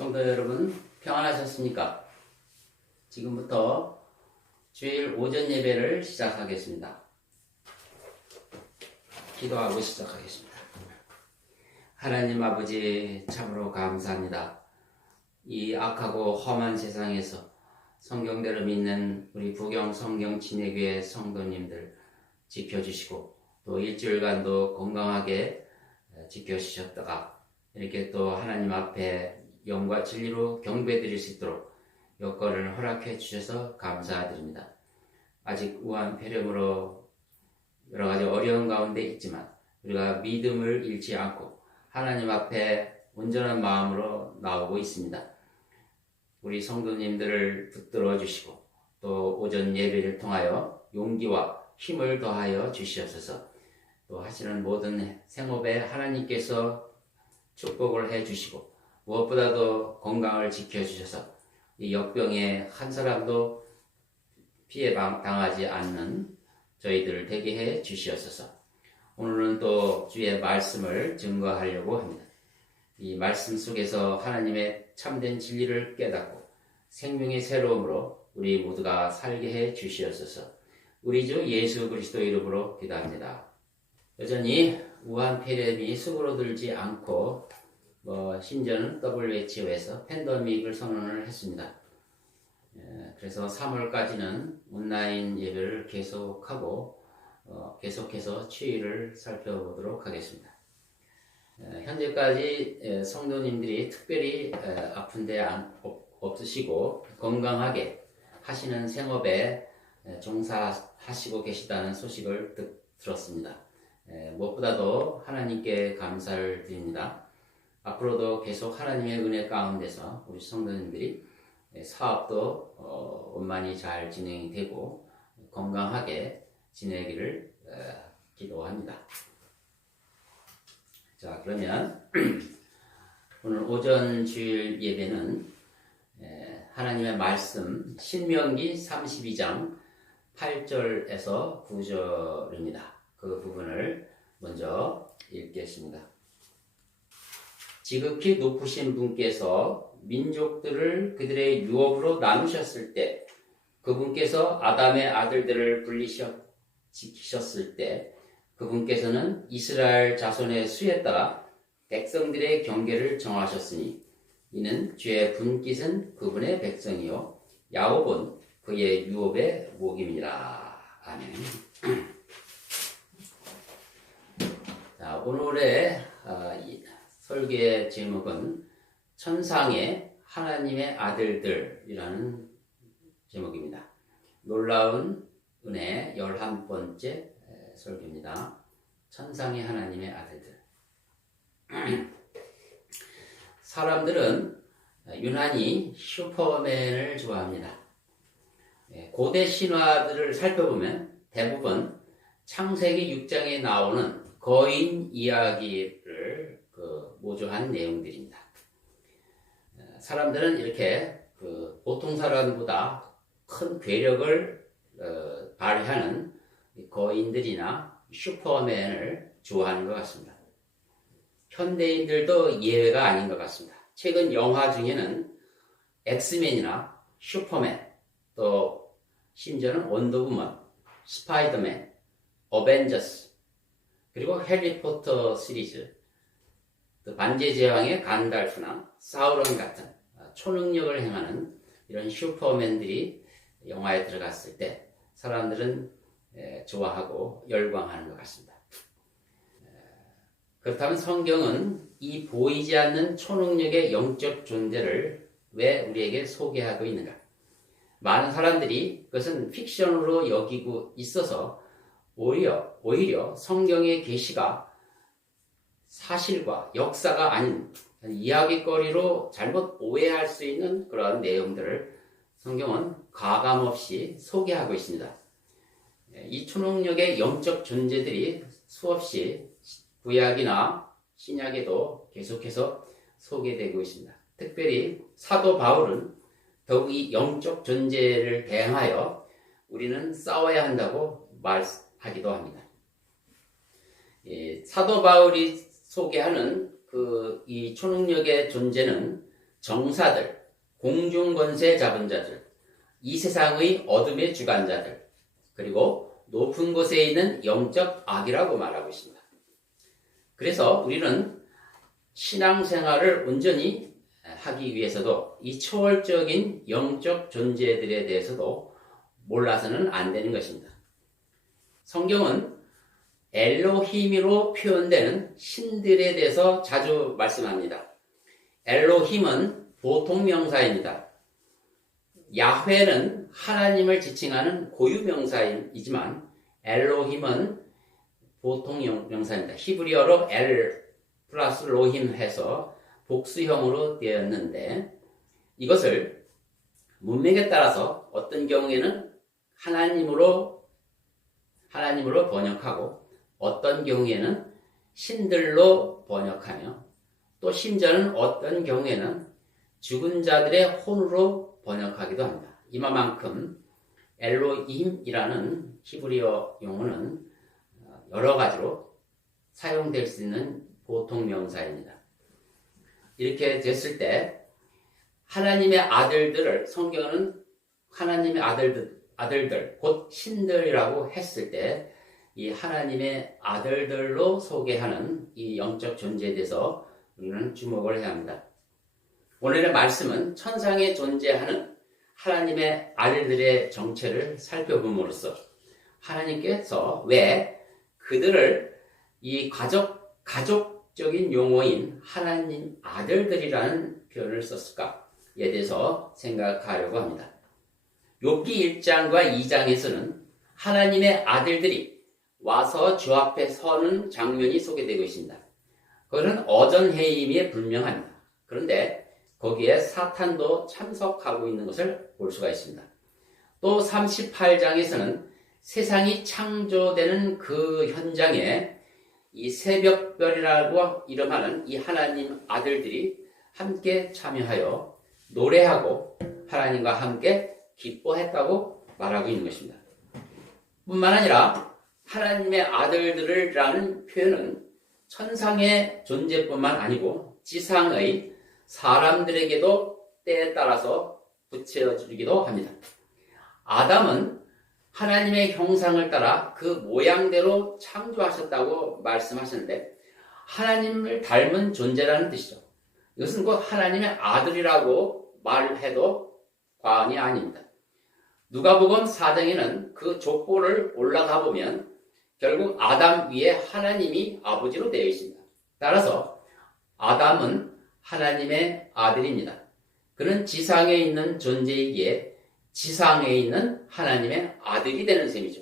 성도 여러분, 평안하셨습니까? 지금부터 주일 오전 예배를 시작하겠습니다. 기도하고 시작하겠습니다. 하나님 아버지, 참으로 감사합니다. 이 악하고 험한 세상에서 성경대로 믿는 우리 부경 성경 진예교회 성도님들 지켜주시고 또 일주일간도 건강하게 지켜주셨다가 이렇게 또 하나님 앞에 영과 진리로 경배드릴 수 있도록 여건을 허락해 주셔서 감사드립니다. 아직 우한 폐렴으로 여러 가지 어려운 가운데 있지만 우리가 믿음을 잃지 않고 하나님 앞에 온전한 마음으로 나오고 있습니다. 우리 성도님들을 붙들어 주시고 또 오전 예배를 통하여 용기와 힘을 더하여 주시옵소서. 또 하시는 모든 생업에 하나님께서 축복을 해 주시고 무엇보다도 건강을 지켜주셔서 이 역병에 한 사람도 피해 당하지 않는 저희들을 되게 해 주시옵소서. 오늘은 또 주의 말씀을 증거하려고 합니다. 이 말씀 속에서 하나님의 참된 진리를 깨닫고 생명의 새로움으로 우리 모두가 살게 해 주시옵소서. 우리 주 예수 그리스도 이름으로 기도합니다. 여전히 우한 폐렴이 수그러들지 않고 심지어는 WHO에서 팬데믹을 선언을 했습니다. 그래서 3월까지는 온라인 예배를 계속하고 계속해서 추이를 살펴보도록 하겠습니다. 현재까지 성도님들이 특별히 아픈 데 없으시고 건강하게 하시는 생업에 종사하시고 계시다는 소식을 들었습니다. 무엇보다도 하나님께 감사를 드립니다. 앞으로도 계속 하나님의 은혜 가운데서 우리 성도님들이 사업도 원만히 잘 진행이 되고 건강하게 지내기를 기도합니다. 자, 그러면 오늘 오전 주일 예배는 하나님의 말씀 신명기 32장 8절에서 9절입니다. 그 부분을 먼저 읽겠습니다. 지극히 높으신 분께서 민족들을 그들의 유업으로 나누셨을 때 그분께서 아담의 아들들을 지키셨을 때 그분께서는 이스라엘 자손의 수에 따라 백성들의 경계를 정하셨으니 이는 주의 분깃은 그분의 백성이요 야곱은 그의 유업의 목임이라. 아멘. 자, 오늘의 설교의 제목은 천상의 하나님의 아들들이라는 제목입니다. 놀라운 은혜 11번째 설교입니다. 천상의 하나님의 아들들. 사람들은 유난히 슈퍼맨을 좋아합니다. 고대 신화들을 살펴보면 대부분 창세기 6장에 나오는 거인 이야기를 모조한 내용들입니다. 사람들은 이렇게 보통 사람보다 큰 괴력을 발휘하는 거인들이나 슈퍼맨을 좋아하는 것 같습니다. 현대인들도 예외가 아닌 것 같습니다. 최근 영화 중에는 엑스맨이나 슈퍼맨, 또 심지어는 원더우먼, 스파이더맨, 어벤져스, 그리고 해리포터 시리즈, 또 반지의 제왕의 간달프나 사우론 같은 초능력을 행하는 이런 슈퍼맨들이 영화에 들어갔을 때 사람들은 좋아하고 열광하는 것 같습니다. 그렇다면 성경은 이 보이지 않는 초능력의 영적 존재를 왜 우리에게 소개하고 있는가? 많은 사람들이 그것은 픽션으로 여기고 있어서 오히려 성경의 계시가 사실과 역사가 아닌 이야기거리로 잘못 오해할 수 있는 그러한 내용들을 성경은 가감없이 소개하고 있습니다. 이 초능력의 영적 존재들이 수없이 구약이나 신약에도 계속해서 소개되고 있습니다. 특별히 사도 바울은 더욱 이 영적 존재를 대항하여 우리는 싸워야 한다고 말하기도 합니다. 사도 바울이 소개하는 이 초능력의 존재는 정사들, 공중권세 잡은 자들, 이 세상의 어둠의 주관자들, 그리고 높은 곳에 있는 영적 악이라고 말하고 있습니다. 그래서 우리는 신앙생활을 온전히 하기 위해서도 이 초월적인 영적 존재들에 대해서도 몰라서는 안 되는 것입니다. 성경은 엘로힘으로 표현되는 신들에 대해서 자주 말씀합니다. 엘로힘은 보통 명사입니다. 야훼는 하나님을 지칭하는 고유 명사이지만 엘로힘은 보통 명사입니다. 히브리어로 엘 플러스 로힘 해서 복수형으로 되었는데 이것을 문맥에 따라서 어떤 경우에는 하나님으로 번역하고 어떤 경우에는 신들로 번역하며 또 심지어는 어떤 경우에는 죽은 자들의 혼으로 번역하기도 합니다. 이만큼 엘로힘이라는 히브리어 용어는 여러 가지로 사용될 수 있는 보통 명사입니다. 이렇게 됐을 때 하나님의 아들들을 성경은 하나님의 아들들 곧 신들이라고 했을 때 이 하나님의 아들들로 소개하는 이 영적 존재에 대해서 우리는 주목을 해야 합니다. 오늘의 말씀은 천상에 존재하는 하나님의 아들들의 정체를 살펴봄으로써 하나님께서 왜 그들을 이 가족적인 용어인 하나님 아들들이라는 표현을 썼을까에 대해서 생각하려고 합니다. 욥기 1장과 2장에서는 하나님의 아들들이 와서 주 앞에 서는 장면이 소개되고 있습니다. 그것은 어전해임에 불명합니다. 그런데 거기에 사탄도 참석하고 있는 것을 볼 수가 있습니다. 또 38장에서는 세상이 창조되는 그 현장에 이 새벽별이라고 이름하는 이 하나님 아들들이 함께 참여하여 노래하고 하나님과 함께 기뻐했다고 말하고 있는 것입니다. 뿐만 아니라 하나님의 아들들이라는 표현은 천상의 존재뿐만 아니고 지상의 사람들에게도 때에 따라서 붙여주기도 합니다. 아담은 하나님의 형상을 따라 그 모양대로 창조하셨다고 말씀하셨는데 하나님을 닮은 존재라는 뜻이죠. 이것은 곧 하나님의 아들이라고 말해도 과언이 아닙니다. 누가복음 4장에는 그 족보를 올라가 보면 결국 아담 위에 하나님이 아버지로 되어 있습니다. 따라서 아담은 하나님의 아들입니다. 그는 지상에 있는 존재이기에 지상에 있는 하나님의 아들이 되는 셈이죠.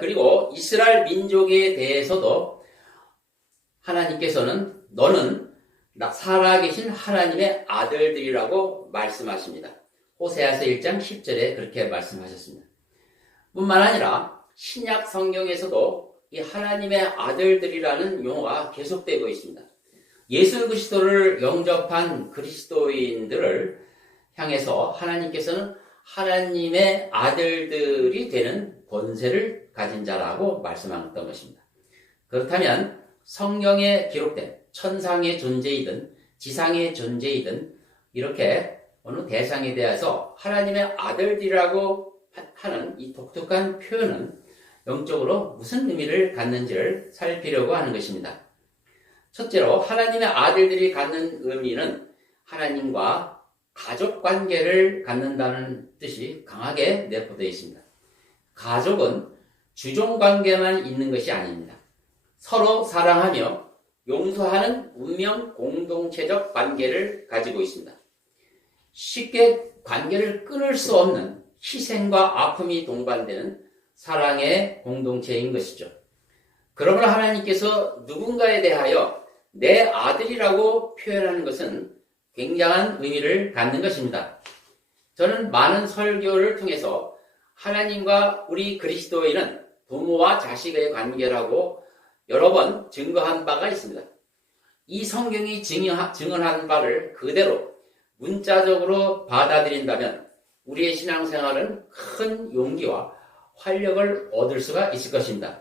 그리고 이스라엘 민족에 대해서도 하나님께서는 너는 살아계신 하나님의 아들들이라고 말씀하십니다. 호세아서 1장 10절에 그렇게 말씀하셨습니다. 뿐만 아니라 신약 성경에서도 이 하나님의 아들들이라는 용어가 계속되고 있습니다. 예수 그리스도를 영접한 그리스도인들을 향해서 하나님께서는 하나님의 아들들이 되는 권세를 가진 자라고 말씀하셨던 것입니다. 그렇다면 성경에 기록된 천상의 존재이든 지상의 존재이든 이렇게 어느 대상에 대해서 하나님의 아들들이라고 하는 이 독특한 표현은 영적으로 무슨 의미를 갖는지를 살피려고 하는 것입니다. 첫째로 하나님의 아들들이 갖는 의미는 하나님과 가족 관계를 갖는다는 뜻이 강하게 내포되어 있습니다. 가족은 주종 관계만 있는 것이 아닙니다. 서로 사랑하며 용서하는 운명 공동체적 관계를 가지고 있습니다. 쉽게 관계를 끊을 수 없는 희생과 아픔이 동반되는 사랑의 공동체인 것이죠. 그러므로 하나님께서 누군가에 대하여 내 아들이라고 표현하는 것은 굉장한 의미를 갖는 것입니다. 저는 많은 설교를 통해서 하나님과 우리 그리스도인은 부모와 자식의 관계라고 여러 번 증거한 바가 있습니다. 이 성경이 증언한 바를 그대로 문자적으로 받아들인다면 우리의 신앙생활은 큰 용기와 활력을 얻을 수가 있을 것입니다.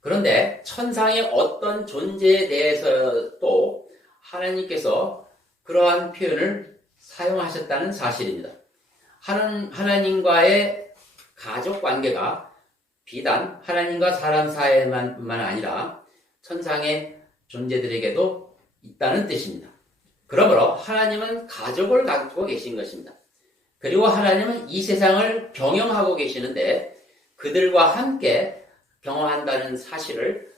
그런데 천상의 어떤 존재에 대해서도 하나님께서 그러한 표현을 사용하셨다는 사실입니다. 하나님과의 가족 관계가 비단 하나님과 사람 사이만뿐만 아니라 천상의 존재들에게도 있다는 뜻입니다. 그러므로 하나님은 가족을 갖고 계신 것입니다. 그리고 하나님은 이 세상을 경영하고 계시는데 그들과 함께 경험한다는 사실을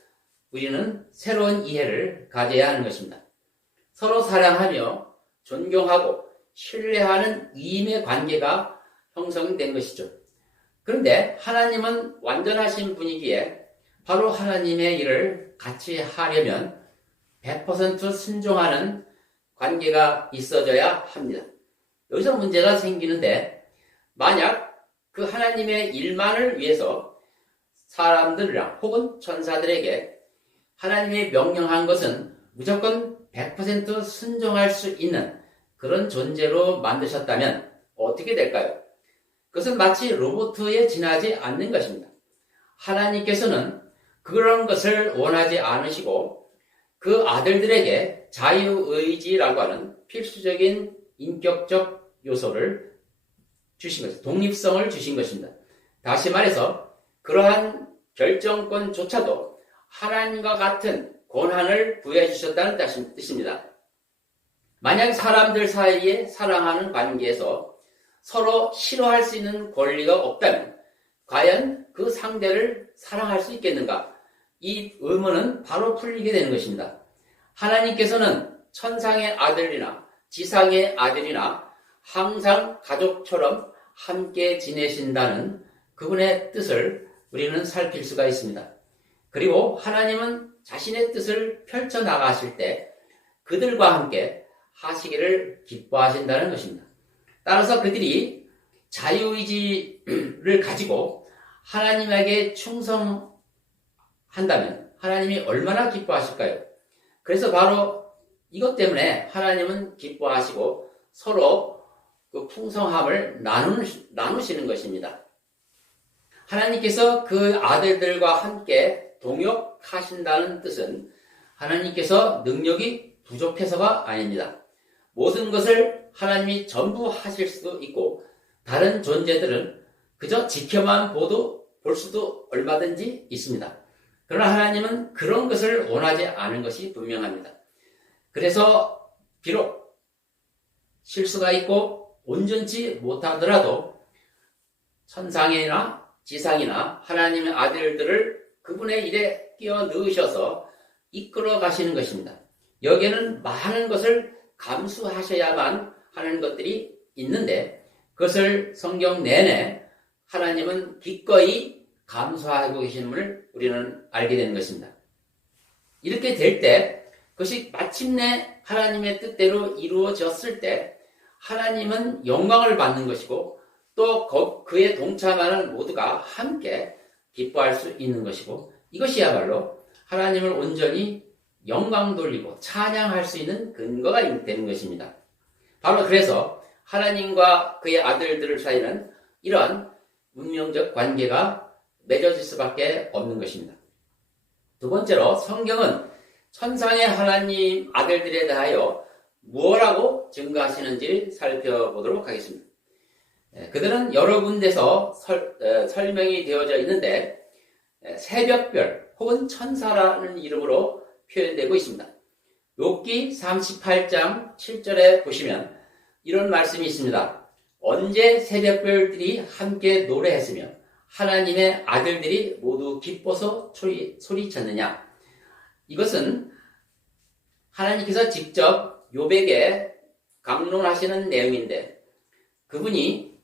우리는 새로운 이해를 가져야 하는 것입니다. 서로 사랑하며 존경하고 신뢰하는 위임의 관계가 형성된 것이죠. 그런데 하나님은 완전하신 분이기에 바로 하나님의 일을 같이 하려면 100% 순종하는 관계가 있어져야 합니다. 여기서 문제가 생기는데 만약 그 하나님의 일만을 위해서 사람들이랑 혹은 천사들에게 하나님이 명령한 것은 무조건 100% 순종할 수 있는 그런 존재로 만드셨다면 어떻게 될까요? 그것은 마치 로봇에 지나지 않는 것입니다. 하나님께서는 그런 것을 원하지 않으시고 그 아들들에게 자유의지라고 하는 필수적인 인격적 요소를 주신 것입니다. 독립성을 주신 것입니다. 다시 말해서 그러한 결정권조차도 하나님과 같은 권한을 부여해 주셨다는 뜻입니다. 만약 사람들 사이에 사랑하는 관계에서 서로 싫어할 수 있는 권리가 없다면 과연 그 상대를 사랑할 수 있겠는가? 이 의문은 바로 풀리게 되는 것입니다. 하나님께서는 천상의 아들이나 지상의 아들이나 항상 가족처럼 함께 지내신다는 그분의 뜻을 우리는 살필 수가 있습니다. 그리고 하나님은 자신의 뜻을 펼쳐나가실 때 그들과 함께 하시기를 기뻐하신다는 것입니다. 따라서 그들이 자유의지를 가지고 하나님에게 충성한다면 하나님이 얼마나 기뻐하실까요? 그래서 바로 이것 때문에 하나님은 기뻐하시고 서로 그 풍성함을 나누시는 것입니다. 하나님께서 그 아들들과 함께 동역하신다는 뜻은 하나님께서 능력이 부족해서가 아닙니다. 모든 것을 하나님이 전부 하실 수도 있고 다른 존재들은 그저 지켜만 볼 수도 얼마든지 있습니다. 그러나 하나님은 그런 것을 원하지 않은 것이 분명합니다. 그래서 비록 실수가 있고 온전치 못하더라도 천상이나 지상이나 하나님의 아들들을 그분의 일에 끼워 넣으셔서 이끌어 가시는 것입니다. 여기에는 많은 것을 감수하셔야만 하는 것들이 있는데 그것을 성경 내내 하나님은 기꺼이 감수하고 계심을 우리는 알게 되는 것입니다. 이렇게 될 때 그것이 마침내 하나님의 뜻대로 이루어졌을 때 하나님은 영광을 받는 것이고 또 그에 동참하는 모두가 함께 기뻐할 수 있는 것이고 이것이야말로 하나님을 온전히 영광 돌리고 찬양할 수 있는 근거가 되는 것입니다. 바로 그래서 하나님과 그의 아들들 사이는 이러한 운명적 관계가 맺어질 수밖에 없는 것입니다. 두 번째로 성경은 천상의 하나님 아들들에 대하여 무엇라고 증거하시는지 살펴보도록 하겠습니다. 그들은 여러 군데서 설명이 되어져 있는데 새벽별 혹은 천사라는 이름으로 표현되고 있습니다. 욥기 38장 7절에 보시면 이런 말씀이 있습니다. 언제 새벽별들이 함께 노래했으며 하나님의 아들들이 모두 기뻐서 소리쳤느냐. 이것은 하나님께서 직접 욥에게 강론하시는 내용인데 그분이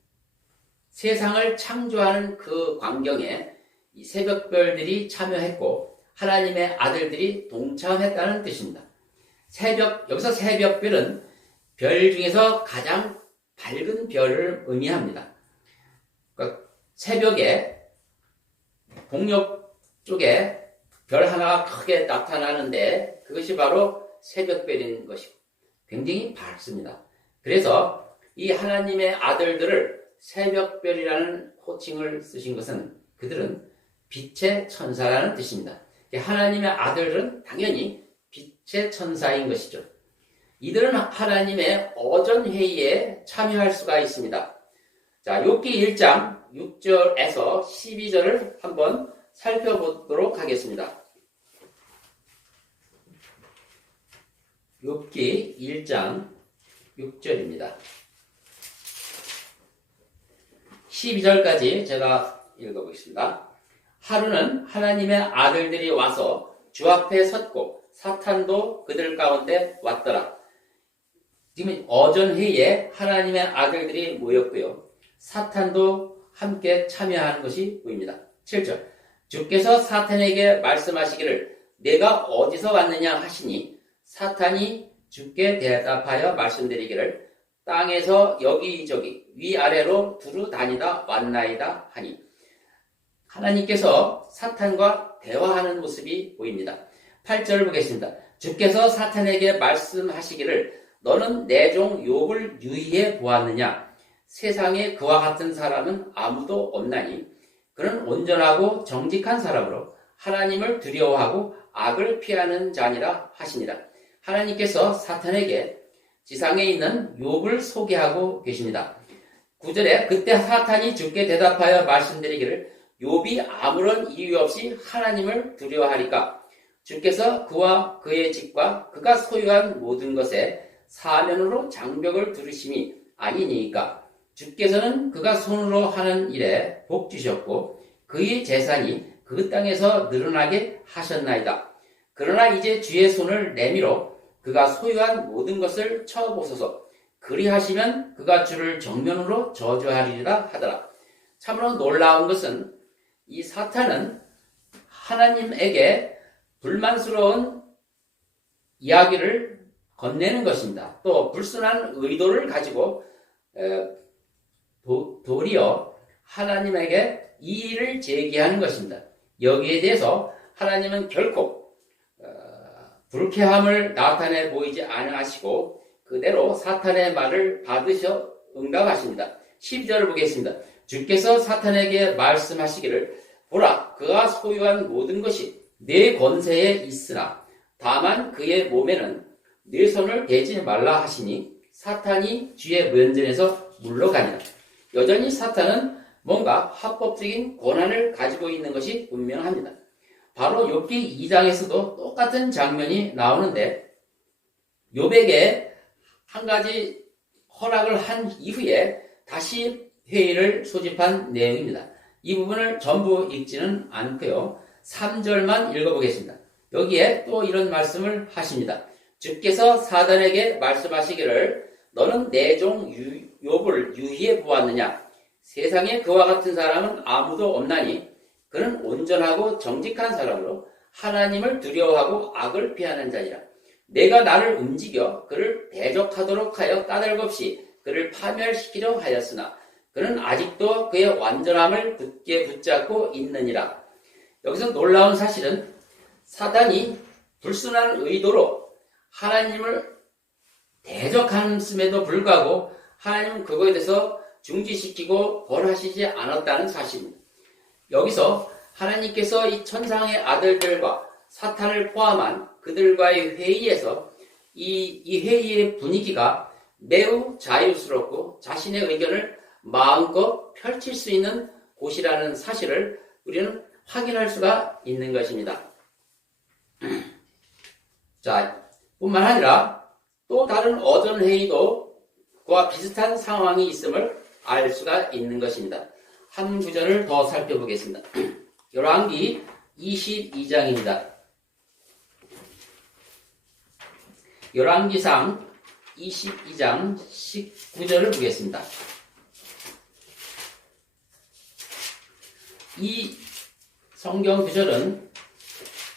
세상을 창조하는 그 광경에 이 새벽별들이 참여했고 하나님의 아들들이 동참했다는 뜻입니다. 여기서 새벽별은 별 중에서 가장 밝은 별을 의미합니다. 그러니까 새벽에 동력 쪽에 별 하나가 크게 나타나는데 그것이 바로 새벽별인 것이고 굉장히 밝습니다. 그래서 이 하나님의 아들들을 새벽별이라는 호칭을 쓰신 것은 그들은 빛의 천사라는 뜻입니다. 하나님의 아들은 당연히 빛의 천사인 것이죠. 이들은 하나님의 어전회의에 참여할 수가 있습니다. 자, 욥기 1장 6절에서 12절을 한번 살펴보도록 하겠습니다. 욥기 1장 6절입니다. 12절까지 제가 읽어보겠습니다. 하루는 하나님의 아들들이 와서 주 앞에 섰고 사탄도 그들 가운데 왔더라. 지금 어전회의에 하나님의 아들들이 모였고요. 사탄도 함께 참여하는 것이 보입니다. 7절. 주께서 사탄에게 말씀하시기를 내가 어디서 왔느냐 하시니 사탄이 주께 대답하여 말씀드리기를 땅에서 여기저기 위아래로 두루 다니다 왔나이다 하니 하나님께서 사탄과 대화하는 모습이 보입니다. 8절을 보겠습니다. 주께서 사탄에게 말씀하시기를 너는 내 종 욥을 유의해 보았느냐? 세상에 그와 같은 사람은 아무도 없나니 그는 온전하고 정직한 사람으로 하나님을 두려워하고 악을 피하는 자니라 하시니라. 하나님께서 사탄에게 지상에 있는 욥을 소개하고 계십니다. 9절에 그때 사탄이 주께 대답하여 말씀드리기를 욥이 아무런 이유 없이 하나님을 두려워하리까? 주께서 그와 그의 집과 그가 소유한 모든 것에 사면으로 장벽을 두르심이 아니니까? 주께서는 그가 손으로 하는 일에 복 주셨고 그의 재산이 그 땅에서 늘어나게 하셨나이다. 그러나 이제 주의 손을 내밀어 그가 소유한 모든 것을 쳐보소서. 그리하시면 그가 주를 정면으로 저주하리라 하더라. 참으로 놀라운 것은 이 사탄은 하나님에게 불만스러운 이야기를 건네는 것입니다. 또 불순한 의도를 가지고 도리어 하나님에게 이의를 제기하는 것입니다. 여기에 대해서 하나님은 결코 불쾌함을 나타내 보이지 않으시고 그대로 사탄의 말을 받으셔 응답하십니다. 12절을 보겠습니다. 주께서 사탄에게 말씀하시기를 보라 그가 소유한 모든 것이 내 권세에 있으나 다만 그의 몸에는 내 손을 대지 말라 하시니 사탄이 주의 면전에서 물러가니라. 여전히 사탄은 뭔가 합법적인 권한을 가지고 있는 것이 분명합니다. 바로 욥기 2장에서도 똑같은 장면이 나오는데 욥에게 한 가지 허락을 한 이후에 다시 회의를 소집한 내용입니다. 이 부분을 전부 읽지는 않고요. 3절만 읽어보겠습니다. 여기에 또 이런 말씀을 하십니다. 주께서 사단에게 말씀하시기를 너는 내 종 욥을 유의해 보았느냐? 세상에 그와 같은 사람은 아무도 없나니 그는 온전하고 정직한 사람으로 하나님을 두려워하고 악을 피하는 자니라. 내가 나를 움직여 그를 대적하도록 하여 까닭없이 그를 파멸시키려 하였으나 그는 아직도 그의 완전함을 굳게 붙잡고 있느니라. 여기서 놀라운 사실은 사단이 불순한 의도로 하나님을 대적함에도 불구하고 하나님은 그거에 대해서 중지시키고 벌하시지 않았다는 사실입니다. 여기서 하나님께서 이 천상의 아들들과 사탄을 포함한 그들과의 회의에서 이 회의의 분위기가 매우 자유스럽고 자신의 의견을 마음껏 펼칠 수 있는 곳이라는 사실을 우리는 확인할 수가 있는 것입니다. 자, 뿐만 아니라 또 다른 어전 회의도 그와 비슷한 상황이 있음을 알 수가 있는 것입니다. 한 구절을 더 살펴보겠습니다. 열왕기 22장입니다. 열왕기상 22장 19절을 보겠습니다. 이 성경 구절은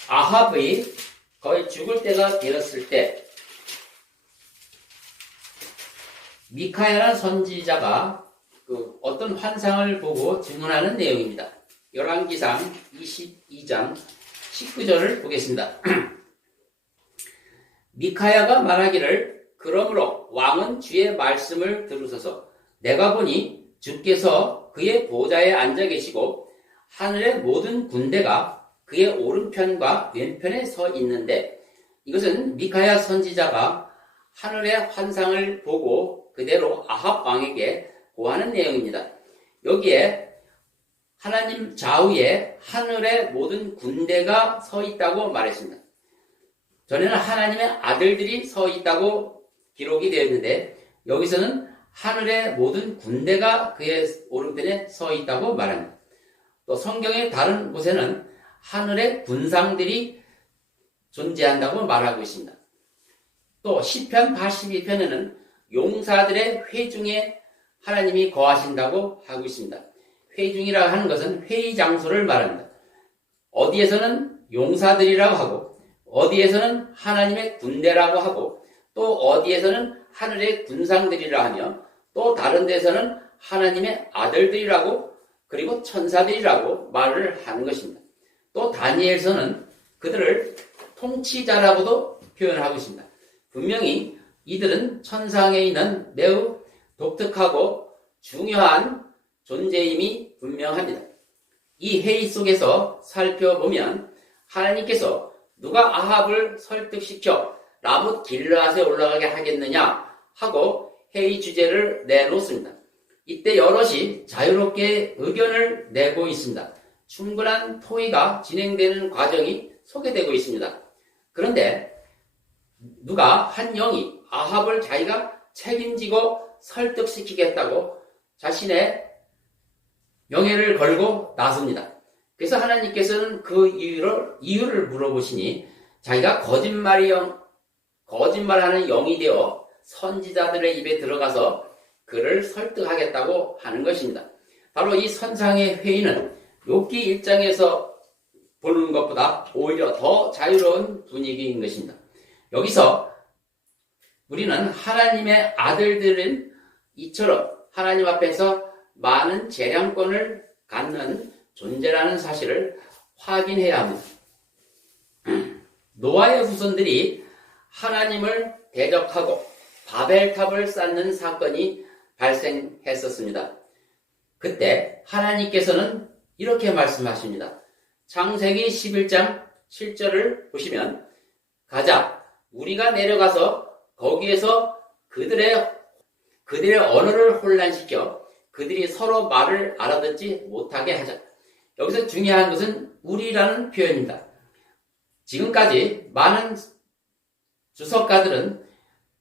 아합의 거의 죽을 때가 되었을 때 미카야라는 선지자가 어떤 환상을 보고 증언하는 내용입니다. 열왕기상 22장 19절을 보겠습니다. 미카야가 말하기를 그러므로 왕은 주의 말씀을 들으소서. 내가 보니 주께서 그의 보좌에 앉아 계시고 하늘의 모든 군대가 그의 오른편과 왼편에 서 있는데, 이것은 미카야 선지자가 하늘의 환상을 보고 그대로 아합 왕에게 고하는 내용입니다. 여기에 하나님 좌우에 하늘의 모든 군대가 서 있다고 말했습니다. 전에는 하나님의 아들들이 서 있다고 기록이 되어 있는데, 여기서는 하늘의 모든 군대가 그의 오른편에 서 있다고 말합니다. 또 성경의 다른 곳에는 하늘의 군상들이 존재한다고 말하고 있습니다. 또 시편 82편에는 용사들의 회중에 하나님이 거하신다고 하고 있습니다. 회중이라고 하는 것은 회의 장소를 말합니다. 어디에서는 용사들이라고 하고, 어디에서는 하나님의 군대라고 하고, 또 어디에서는 하늘의 군상들이라 하며, 또 다른 데서는 하나님의 아들들이라고, 그리고 천사들이라고 말을 하는 것입니다. 또 다니엘서는 그들을 통치자라고도 표현하고 있습니다. 분명히 이들은 천상에 있는 매우 독특하고 중요한 존재임이 분명합니다. 이 회의 속에서 살펴보면 하나님께서 누가 아합을 설득시켜 라못 길르앗에 올라가게 하겠느냐 하고 회의 주제를 내놓습니다. 이때 여럿이 자유롭게 의견을 내고 있습니다. 충분한 토의가 진행되는 과정이 소개되고 있습니다. 그런데 누가 한 영이 아합을 자기가 책임지고 설득시키겠다고 자신의 명예를 걸고 나섭니다. 그래서 하나님께서는 그 이유를 물어보시니 자기가 거짓말하는 영이 되어 선지자들의 입에 들어가서 그를 설득하겠다고 하는 것입니다. 바로 이 선상의 회의는 욥기 1장에서 보는 것보다 오히려 더 자유로운 분위기인 것입니다. 여기서 우리는 하나님의 아들들은 이처럼 하나님 앞에서 많은 재량권을 갖는 존재라는 사실을 확인해야 합니다. 노아의 후손들이 하나님을 대적하고 바벨탑을 쌓는 사건이 발생했었습니다. 그때 하나님께서는 이렇게 말씀하십니다. 창세기 11장 7절을 보시면, 가자, 우리가 내려가서 거기에서 그들의 언어를 혼란시켜 그들이 서로 말을 알아듣지 못하게 하자. 여기서 중요한 것은 우리라는 표현입니다. 지금까지 많은 주석가들은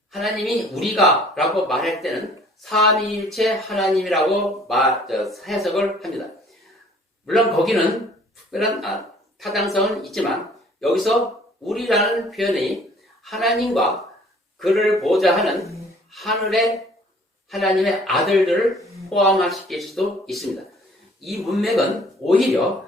하나님이 우리가 라고 말할 때는 삼위일체 하나님이라고 해석을 합니다. 물론 거기는 특별한 타당성은 있지만, 여기서 우리라는 표현이 하나님과 그를 보좌하는 하늘의 하나님의 아들들을 포함시킬 수도 있습니다. 이 문맥은 오히려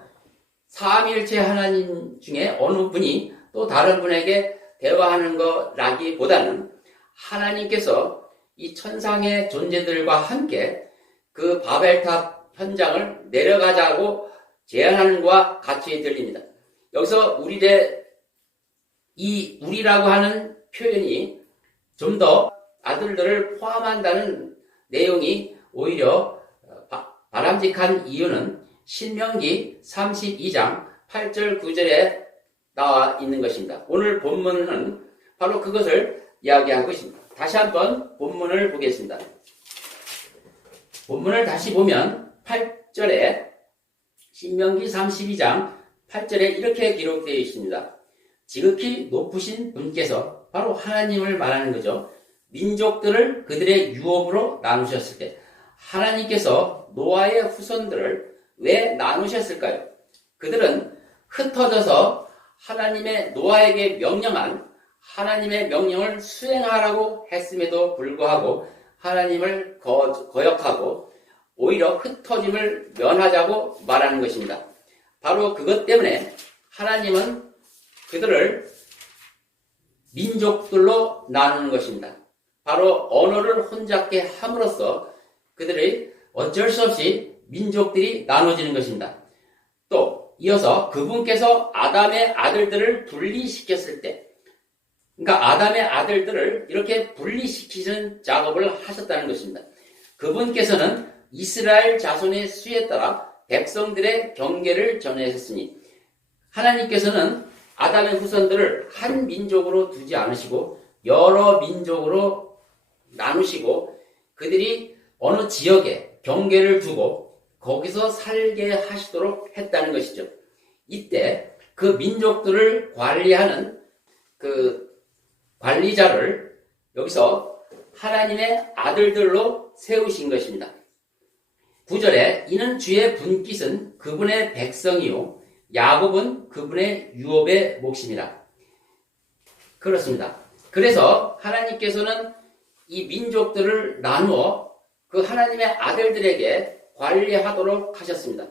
삼위일체 하나님 중에 어느 분이 또 다른 분에게 대화하는 거라기보다는 하나님께서 이 천상의 존재들과 함께 그 바벨탑 현장을 내려가자고 제안하는 것과 같이 들립니다. 여기서 우리라고 하는 표현이 좀 더 아들들을 포함한다는 내용이 오히려 바람직한 이유는 신명기 32장 8절 9절에 나와 있는 것입니다. 오늘 본문은 바로 그것을 이야기하고 있습니다. 다시 한번 본문을 보겠습니다. 본문을 다시 보면 8절에 신명기 32장 8절에 이렇게 기록되어 있습니다. 지극히 높으신 분께서, 바로 하나님을 말하는 거죠. 민족들을 그들의 유업으로 나누셨을 때 하나님께서 노아의 후손들을 왜 나누셨을까요? 그들은 흩어져서 하나님의 노아에게 명령한 하나님의 명령을 수행하라고 했음에도 불구하고 하나님을 거역하고 오히려 흩어짐을 면하자고 말하는 것입니다. 바로 그것 때문에 하나님은 그들을 민족들로 나누는 것입니다. 바로 언어를 혼잡게 함으로써 그들의 어쩔 수 없이 민족들이 나눠지는 것입니다. 또 이어서 그분께서 아담의 아들들을 분리시켰을 때, 그러니까 아담의 아들들을 이렇게 분리시키는 작업을 하셨다는 것입니다. 그분께서는 이스라엘 자손의 수에 따라 백성들의 경계를 정하셨으니 하나님께서는 아담의 후손들을 한 민족으로 두지 않으시고 여러 민족으로 나누시고 그들이 어느 지역에 경계를 두고 거기서 살게 하시도록 했다는 것이죠. 이때 그 민족들을 관리하는 그 관리자를 여기서 하나님의 아들들로 세우신 것입니다. 9절에 이는 주의 분깃은 그분의 백성이요 야곱은 그분의 유업의 몫이니라. 그렇습니다. 그래서 하나님께서는 이 민족들을 나누어 그 하나님의 아들들에게 관리하도록 하셨습니다.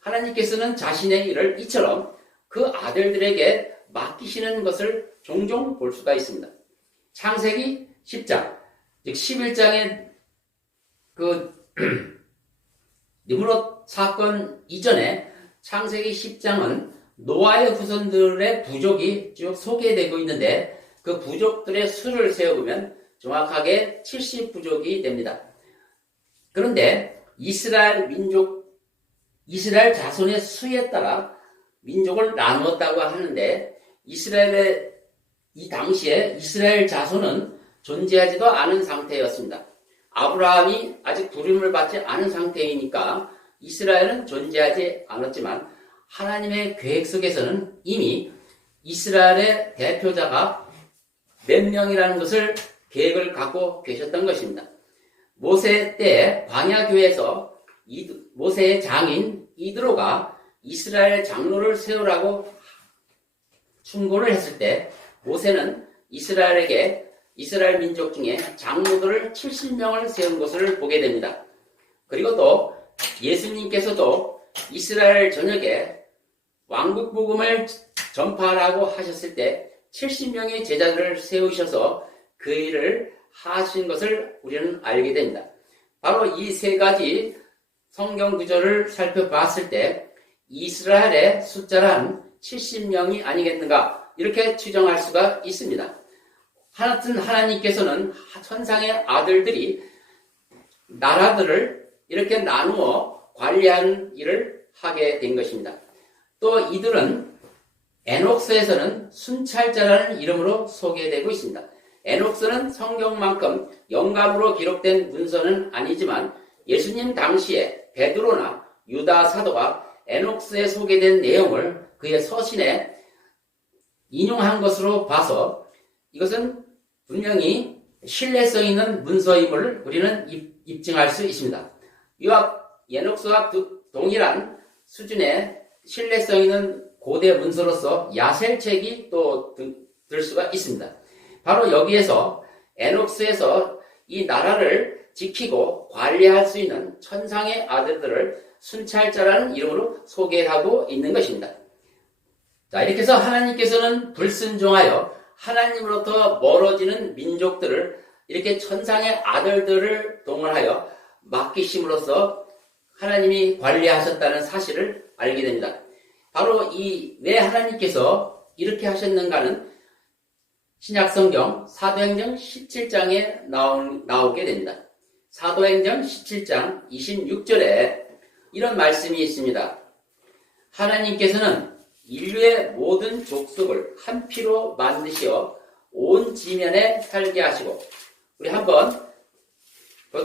하나님께서는 자신의 일을 이처럼 그 아들들에게 맡기시는 것을 종종 볼 수가 있습니다. 창세기 10장, 즉 11장의 그 느므롯 사건 이전에 창세기 10장은 노아의 후손들의 부족이 쭉 소개되고 있는데 그 부족들의 수를 세어보면 정확하게 70부족이 됩니다. 그런데 이스라엘 자손의 수에 따라 민족을 나누었다고 하는데 이스라엘의 이 당시에 이스라엘 자손은 존재하지도 않은 상태였습니다. 아브라함이 아직 부름을 받지 않은 상태이니까 이스라엘은 존재하지 않았지만 하나님의 계획 속에서는 이미 이스라엘의 대표자가 몇 명이라는 것을 계획을 갖고 계셨던 것입니다. 모세 때 광야교회에서 모세의 장인 이드로가 이스라엘 장로를 세우라고 충고를 했을 때 모세는 이스라엘 민족 중에 장로들을 70명을 세운 것을 보게 됩니다. 그리고 또 예수님께서도 이스라엘 전역에 왕국 복음을 전파하라고 하셨을 때 70명의 제자들을 세우셔서 그 일을 하신 것을 우리는 알게 됩니다. 바로 이 세 가지 성경 구절을 살펴봤을 때 이스라엘의 숫자란 70명이 아니겠는가 이렇게 추정할 수가 있습니다. 하여튼 하나님께서는 천상의 아들들이 나라들을 이렇게 나누어 관리하는 일을 하게 된 것입니다. 또 이들은 에녹서에서는 순찰자라는 이름으로 소개되고 있습니다. 에녹서는 성경만큼 영감으로 기록된 문서는 아니지만 예수님 당시에 베드로나 유다 사도가 에녹서에 소개된 내용을 그의 서신에 인용한 것으로 봐서 이것은 분명히 신뢰성 있는 문서임을 우리는 입증할 수 있습니다. 이와 에녹서와 동일한 수준의 신뢰성 있는 고대 문서로서 야셀책이 또 들 수가 있습니다. 바로 여기에서 에녹스에서 이 나라를 지키고 관리할 수 있는 천상의 아들들을 순찰자라는 이름으로 소개하고 있는 것입니다. 자, 이렇게 해서 하나님께서는 불순종하여 하나님으로부터 멀어지는 민족들을 이렇게 천상의 아들들을 동원하여 맡기심으로써 하나님이 관리하셨다는 사실을 알게 됩니다. 바로 왜 하나님께서 이렇게 하셨는가는 신약성경 사도행전 17장에 나오게 됩니다. 사도행전 17장 26절에 이런 말씀이 있습니다. 하나님께서는 인류의 모든 족속을 한 피로 만드시어 온 지면에 살게 하시고, 우리 한번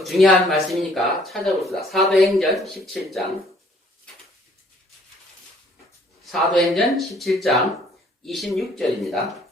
중요한 말씀이니까 찾아봅시다. 사도행전 17장 26절입니다.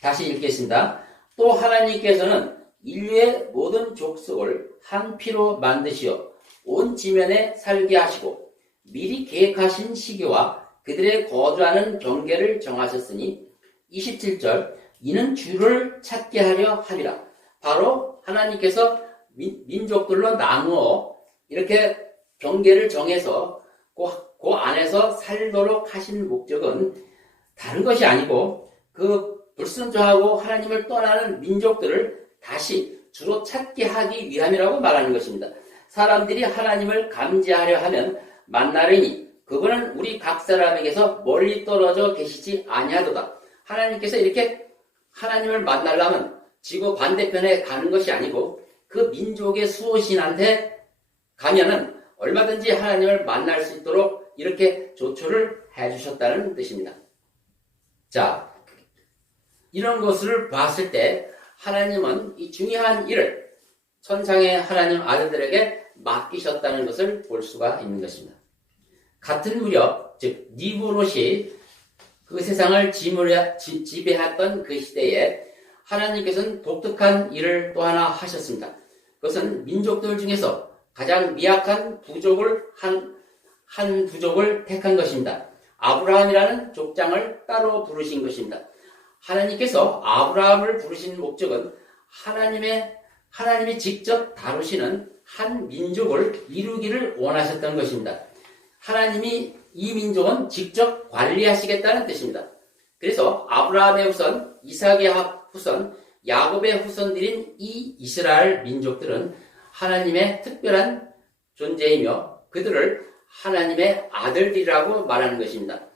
다시 읽겠습니다. 또 하나님께서는 인류의 모든 족속을 한 피로 만드시어 온 지면에 살게 하시고 미리 계획하신 시기와 그들의 거주하는 경계를 정하셨으니 27절 이는 주를 찾게 하려 하리라. 바로 하나님께서 민족들로 나누어 이렇게 경계를 정해서 그 안에서 살도록 하신 목적은 다른 것이 아니고 그 불순종하고 하나님을 떠나는 민족들을 다시 주로 찾게 하기 위함이라고 말하는 것입니다. 사람들이 하나님을 감지하려 하면 만나려니 그분은 우리 각 사람에게서 멀리 떨어져 계시지 아니하도다. 하나님께서 이렇게 하나님을 만나려면 지구 반대편에 가는 것이 아니고 그 민족의 수호신한테 가면은 얼마든지 하나님을 만날 수 있도록 이렇게 조처를 해주셨다는 뜻입니다. 자, 이런 것을 봤을 때 하나님은 이 중요한 일을 천상의 하나님 아들들에게 맡기셨다는 것을 볼 수가 있는 것입니다. 같은 무렵, 즉 니브롯이 그 세상을 지배했던 그 시대에 하나님께서는 독특한 일을 또 하나 하셨습니다. 그것은 민족들 중에서 가장 미약한 부족을 한 부족을 택한 것입니다. 아브라함이라는 족장을 따로 부르신 것입니다. 하나님께서 아브라함을 부르신 목적은 하나님이 직접 다루시는 한 민족을 이루기를 원하셨던 것입니다. 하나님이 이 민족은 직접 관리하시겠다는 뜻입니다. 그래서 아브라함의 후손, 이삭의 후손, 야곱의 후손들인 이 이스라엘 민족들은 하나님의 특별한 존재이며 그들을 하나님의 아들들이라고 말하는 것입니다.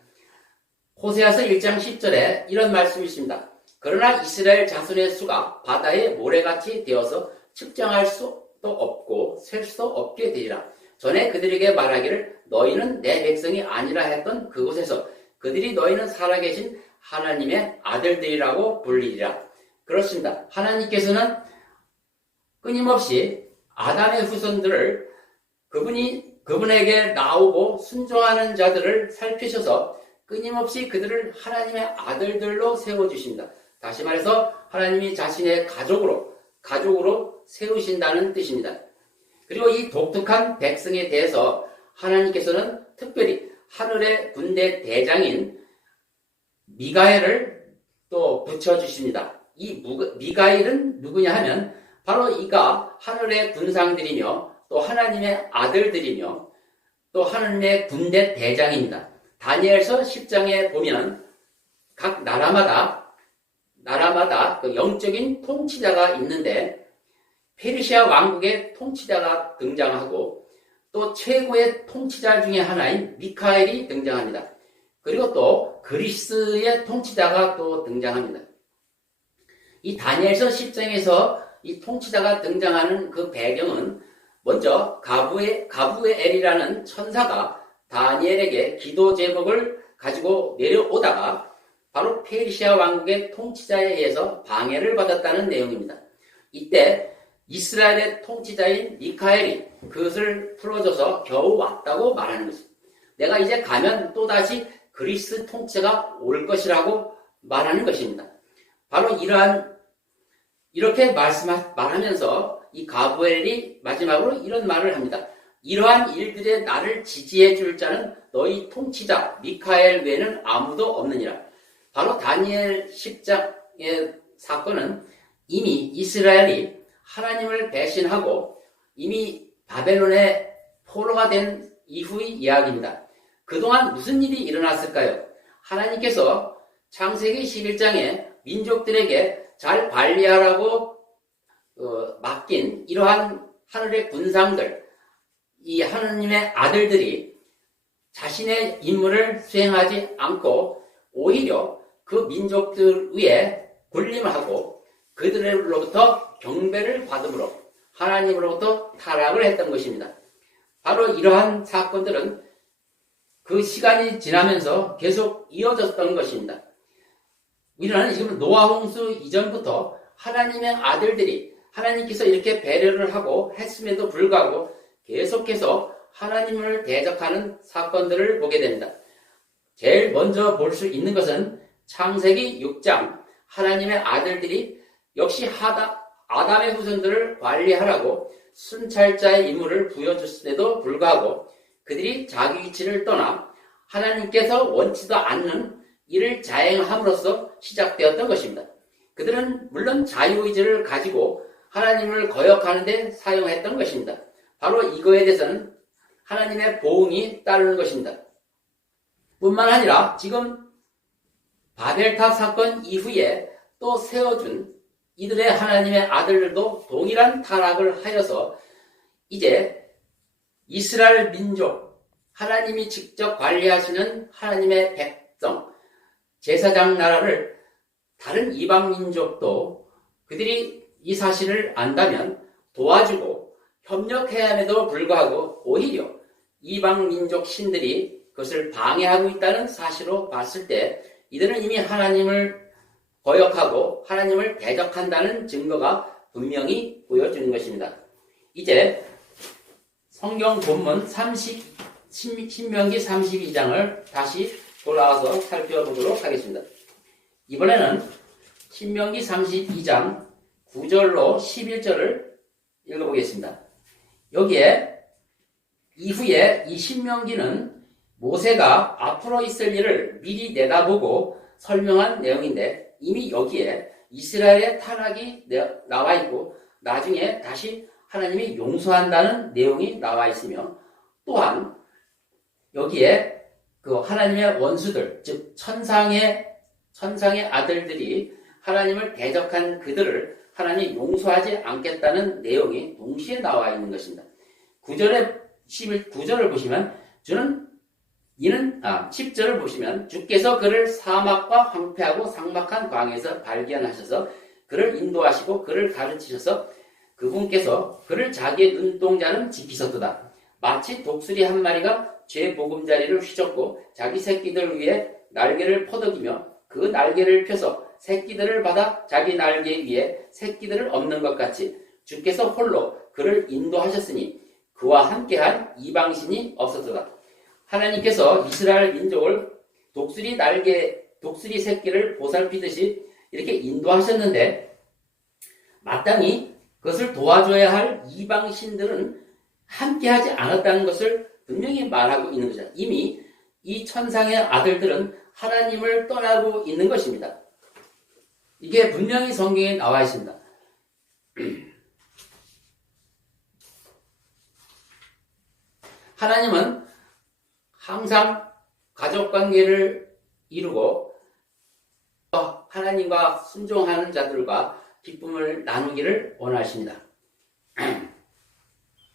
호세아서 1장 10절에 이런 말씀이 있습니다. 그러나 이스라엘 자손의 수가 바다의 모래같이 되어서 측정할 수도 없고 셀 수도 없게 되리라. 전에 그들에게 말하기를 너희는 내 백성이 아니라 했던 그곳에서 그들이 너희는 살아계신 하나님의 아들들이라고 불리리라. 그렇습니다. 하나님께서는 끊임없이 아담의 후손들을 그분에게 나오고 순종하는 자들을 살피셔서 끊임없이 그들을 하나님의 아들들로 세워주십니다. 다시 말해서 하나님이 자신의 가족으로 세우신다는 뜻입니다. 그리고 이 독특한 백성에 대해서 하나님께서는 특별히 하늘의 군대 대장인 미가엘을 또 붙여주십니다. 이 미가엘은 누구냐 하면 바로 이가 하늘의 군상들이며 또 하나님의 아들들이며 또 하나님의 군대 대장입니다. 다니엘서 10장에 보면 각 나라마다 그 영적인 통치자가 있는데 페르시아 왕국의 통치자가 등장하고 또 최고의 통치자 중에 하나인 미카엘이 등장합니다. 그리고 또 그리스의 통치자가 또 등장합니다. 이 다니엘서 10장에서 이 통치자가 등장하는 그 배경은 먼저 가브엘이라는 천사가 다니엘에게 기도 제목을 가지고 내려오다가 바로 페르시아 왕국의 통치자에 의해서 방해를 받았다는 내용입니다. 이때 이스라엘의 통치자인 미카엘이 그것을 풀어줘서 겨우 왔다고 말하는 것입니다. 내가 이제 가면 또다시 그리스 통치자가 올 것이라고 말하는 것입니다. 바로 이렇게 말하면서 이 가브엘이 마지막으로 이런 말을 합니다. 이러한 일들에 나를 지지해 줄 자는 너희 통치자 미카엘 외에는 아무도 없느니라. 바로 다니엘 10장의 사건은 이미 이스라엘이 하나님을 배신하고 이미 바벨론의 포로가 된 이후의 이야기입니다. 그동안 무슨 일이 일어났을까요? 하나님께서 창세기 11장에 민족들에게 잘 관리하라고 맡긴 이러한 하늘의 군상들, 이 하나님의 아들들이 자신의 임무를 수행하지 않고 오히려 그 민족들 위에 군림을 하고 그들로부터 경배를 받음으로 하나님으로부터 타락을 했던 것입니다. 바로 이러한 사건들은 그 시간이 지나면서 계속 이어졌던 것입니다. 우리는 지금 노아 홍수 이전부터 하나님의 아들들이 하나님께서 이렇게 배려를 하고 했음에도 불구하고 계속해서 하나님을 대적하는 사건들을 보게 됩니다. 제일 먼저 볼 수 있는 것은 창세기 6장 하나님의 아들들이 역시 아담의 후손들을 관리하라고 순찰자의 임무를 부여줬음에도 불구하고 그들이 자기 위치를 떠나 하나님께서 원치도 않는 일을 자행함으로써 시작되었던 것입니다. 그들은 물론 자유의지를 가지고 하나님을 거역하는 데 사용했던 것입니다. 바로 이거에 대해서는 하나님의 보응이 따르는 것입니다. 뿐만 아니라 지금 바벨탑 사건 이후에 또 세워준 이들의 하나님의 아들들도 동일한 타락을 하여서 이제 이스라엘 민족, 하나님이 직접 관리하시는 하나님의 백성, 제사장 나라를 다른 이방 민족도 그들이 이 사실을 안다면 도와주고 협력해야 함에도 불구하고 오히려 이방 민족 신들이 그것을 방해하고 있다는 사실로 봤을 때 이들은 이미 하나님을 거역하고 하나님을 대적한다는 증거가 분명히 보여주는 것입니다. 이제 성경 본문 신명기 32장을 다시 돌아와서 살펴보도록 하겠습니다. 이번에는 신명기 32장 9절로 11절을 읽어보겠습니다. 여기에 이후에 이 신명기는 모세가 앞으로 있을 일을 미리 내다보고 설명한 내용인데 이미 여기에 이스라엘의 타락이 나와 있고 나중에 다시 하나님이 용서한다는 내용이 나와 있으며 또한 여기에 그 하나님의 원수들 즉 천상의 아들들이 하나님을 대적한 그들을 하나님이 용서하지 않겠다는 내용이 동시에 나와 있는 것입니다. 9절을 보시면 10절을 보시면 주께서 그를 사막과 황폐하고 삭막한 광에서 발견하셔서 그를 인도하시고 그를 가르치셔서 그분께서 그를 자기의 눈동자는 지키셨도다. 마치 독수리 한 마리가 죄 보금자리를 휘젓고 자기 새끼들 위에 날개를 퍼덕이며 그 날개를 펴서 새끼들을 받아 자기 날개 위에 새끼들을 엎는 것 같이 주께서 홀로 그를 인도하셨으니 그와 함께한 이방신이 없었도다. 하나님께서 이스라엘 민족을 독수리 새끼를 보살피듯이 이렇게 인도하셨는데 마땅히 그것을 도와줘야 할 이방신들은 함께하지 않았다는 것을 분명히 말하고 있는 것이다. 이미 이 천상의 아들들은 하나님을 떠나고 있는 것입니다. 이게 분명히 성경에 나와 있습니다. 하나님은 항상 가족관계를 이루고 하나님과 순종하는 자들과 기쁨을 나누기를 원하십니다.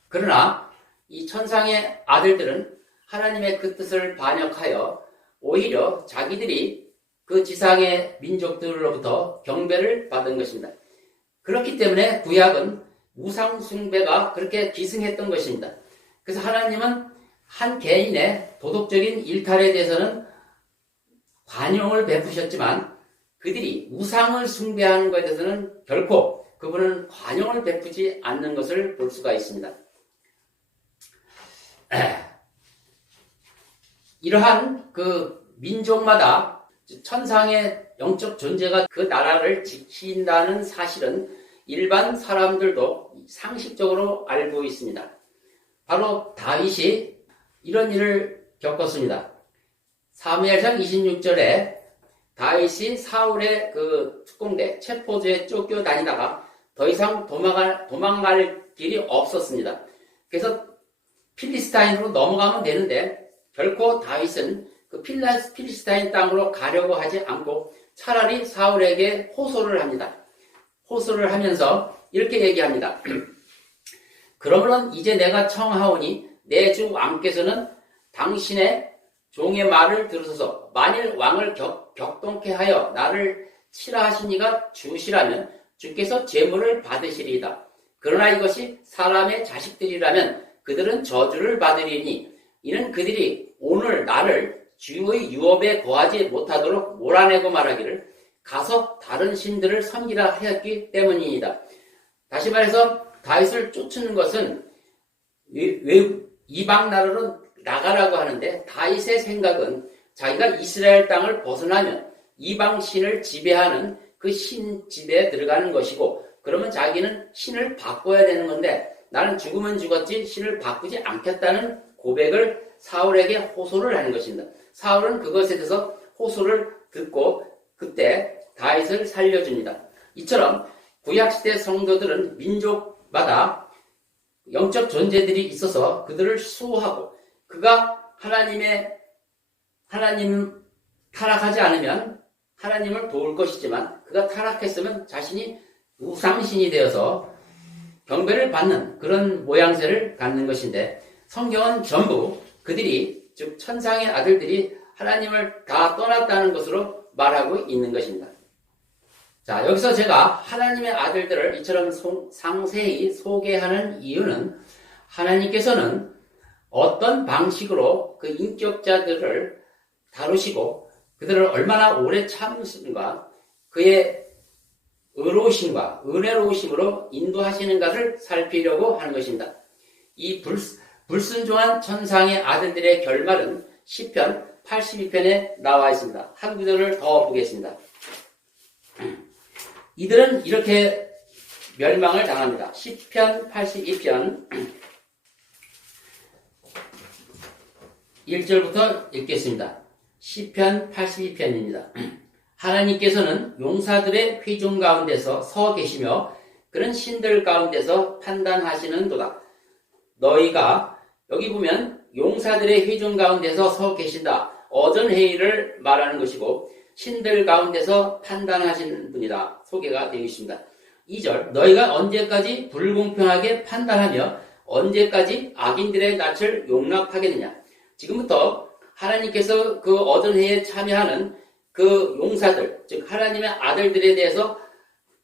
그러나 이 천상의 아들들은 하나님의 그 뜻을 반역하여 오히려 자기들이 그 지상의 민족들로부터 경배를 받은 것입니다. 그렇기 때문에 구약은 우상 숭배가 그렇게 기승했던 것입니다. 그래서 하나님은 한 개인의 도덕적인 일탈에 대해서는 관용을 베푸셨지만 그들이 우상을 숭배하는 것에 대해서는 결코 그분은 관용을 베푸지 않는 것을 볼 수가 있습니다. 이러한 그 민족마다 천상의 영적 존재가 그 나라를 지킨다는 사실은 일반 사람들도 상식적으로 알고 있습니다. 바로 다윗이 이런 일을 겪었습니다. 사무엘상 26절에 다윗이 사울의 그 특공대 체포조에 쫓겨다니다가 더 이상 도망갈 길이 없었습니다. 그래서 필리스타인으로 넘어가면 되는데 결코 다윗은 그 필리스타인 땅으로 가려고 하지 않고 차라리 사울에게 호소를 합니다. 호소를 하면서 이렇게 얘기합니다. 그러므로 이제 내가 청하오니 내 주 왕께서는 당신의 종의 말을 들으소서. 만일 왕을 격동케 하여 나를 치라 하시니가 주시라면 주께서 제물을 받으시리이다. 그러나 이것이 사람의 자식들이라면 그들은 저주를 받으리니 이는 그들이 오늘 나를 주의 유업에 거하지 못하도록 몰아내고 말하기를 가서 다른 신들을 섬기라 하였기 때문이니다. 다시 말해서 다윗을 쫓는 것은 이방 나라로 나가라고 하는데 다윗의 생각은 자기가 이스라엘 땅을 벗어나면 이방 신을 지배하는 그 신 지배에 들어가는 것이고 그러면 자기는 신을 바꿔야 되는 건데 나는 죽으면 죽었지 신을 바꾸지 않겠다는 고백을 사울에게 호소를 하는 것입니다. 사울은 그것에 대해서 호소를 듣고 그때 다윗을 살려줍니다. 이처럼 구약시대 성도들은 민족마다 영적 존재들이 있어서 그들을 수호하고 그가 하나님 타락하지 않으면 하나님을 도울 것이지만 그가 타락했으면 자신이 우상신이 되어서 경배를 받는 그런 모양새를 갖는 것인데 성경은 전부 그들이 즉 천상의 아들들이 하나님을 다 떠났다는 것으로 말하고 있는 것입니다. 자, 여기서 제가 하나님의 아들들을 이처럼 상세히 소개하는 이유는 하나님께서는 어떤 방식으로 그 인격자들을 다루시고 그들을 얼마나 오래 참으신가, 그의 의로우심과 은혜로우심으로 인도하시는가를 살피려고 하는 것입니다. 이 불순종한 천상의 아들들의 결말은 시편 82편에 나와 있습니다. 한 구절을 더 보겠습니다. 이들은 이렇게 멸망을 당합니다. 시편 82편 1절부터 읽겠습니다. 시편 82편입니다. 하나님께서는 용사들의 회중 가운데서 서 계시며 그런 신들 가운데서 판단하시는도다. 너희가 여기 보면 용사들의 회중 가운데서 서 계신다. 어전회의를 말하는 것이고 신들 가운데서 판단하시는 분이다. 소개가 되어 있습니다. 2절 너희가 언제까지 불공평하게 판단하며 언제까지 악인들의 낯을 용납하겠느냐. 지금부터 하나님께서 그 어전회의에 참여하는 그 용사들, 즉 하나님의 아들들에 대해서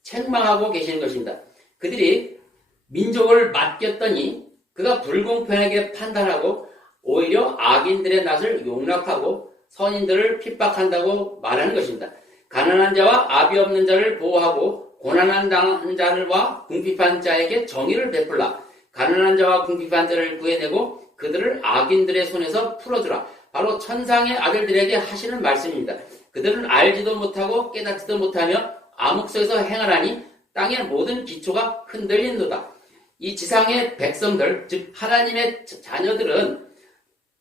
책망하고 계시는 것입니다. 그들이 민족을 맡겼더니 그가 불공평하게 판단하고 오히려 악인들의 낯을 용납하고 선인들을 핍박한다고 말하는 것입니다. 가난한 자와 아비 없는 자를 보호하고 고난한 당한 자와 궁핍한 자에게 정의를 베풀라. 가난한 자와 궁핍한 자를 구해내고 그들을 악인들의 손에서 풀어주라. 바로 천상의 아들들에게 하시는 말씀입니다. 그들은 알지도 못하고 깨닫지도 못하며 암흑성에서 행하나니 땅의 모든 기초가 흔들린도다. 이 지상의 백성들, 즉 하나님의 자녀들은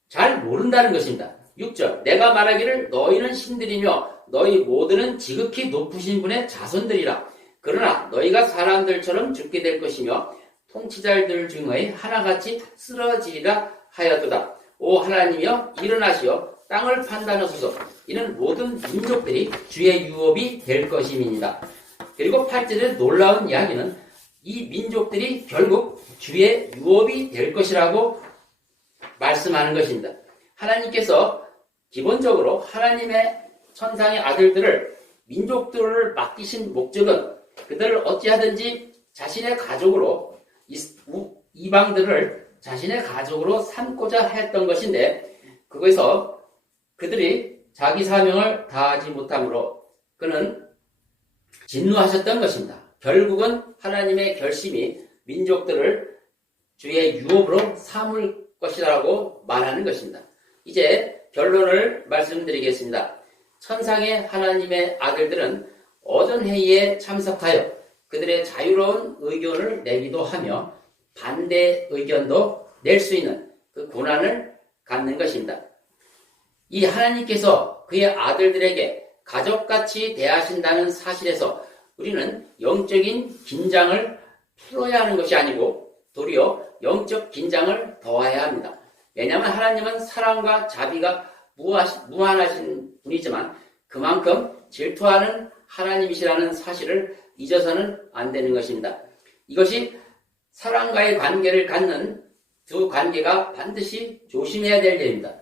잘 모른다는 것입니다. 6절 내가 말하기를 너희는 신들이며 너희 모두는 지극히 높으신 분의 자손들이라. 그러나 너희가 사람들처럼 죽게 될 것이며 통치자들 중의 하나같이 쓰러지리라 하였도다. 오 하나님이여 일어나시어 땅을 판단하소서. 이는 모든 민족들이 주의 유업이 될 것임이니라. 그리고 8절의 놀라운 이야기는 이 민족들이 결국 주의 유업이 될 것이라고 말씀하는 것입니다. 하나님께서 기본적으로 하나님의 천상의 아들들을 민족들을 맡기신 목적은 그들을 어찌하든지 자신의 가족으로 이방들을 자신의 가족으로 삼고자 했던 것인데 그것에서 그들이 자기 사명을 다하지 못함으로 그는 진노하셨던 것입니다. 결국은 하나님의 결심이 민족들을 주의 유업으로 삼을 것이라고 말하는 것입니다. 이제 결론을 말씀드리겠습니다. 천상의 하나님의 아들들은 어전회의에 참석하여 그들의 자유로운 의견을 내기도 하며 반대 의견도 낼 수 있는 그 고난을 갖는 것입니다. 이 하나님께서 그의 아들들에게 가족같이 대하신다는 사실에서 우리는 영적인 긴장을 풀어야 하는 것이 아니고 도리어 영적 긴장을 더해야 합니다. 왜냐하면 하나님은 사랑과 자비가 무한하신 분이지만 그만큼 질투하는 하나님이시라는 사실을 잊어서는 안 되는 것입니다. 이것이 사랑과의 관계를 갖는 두 관계가 반드시 조심해야 될 일입니다.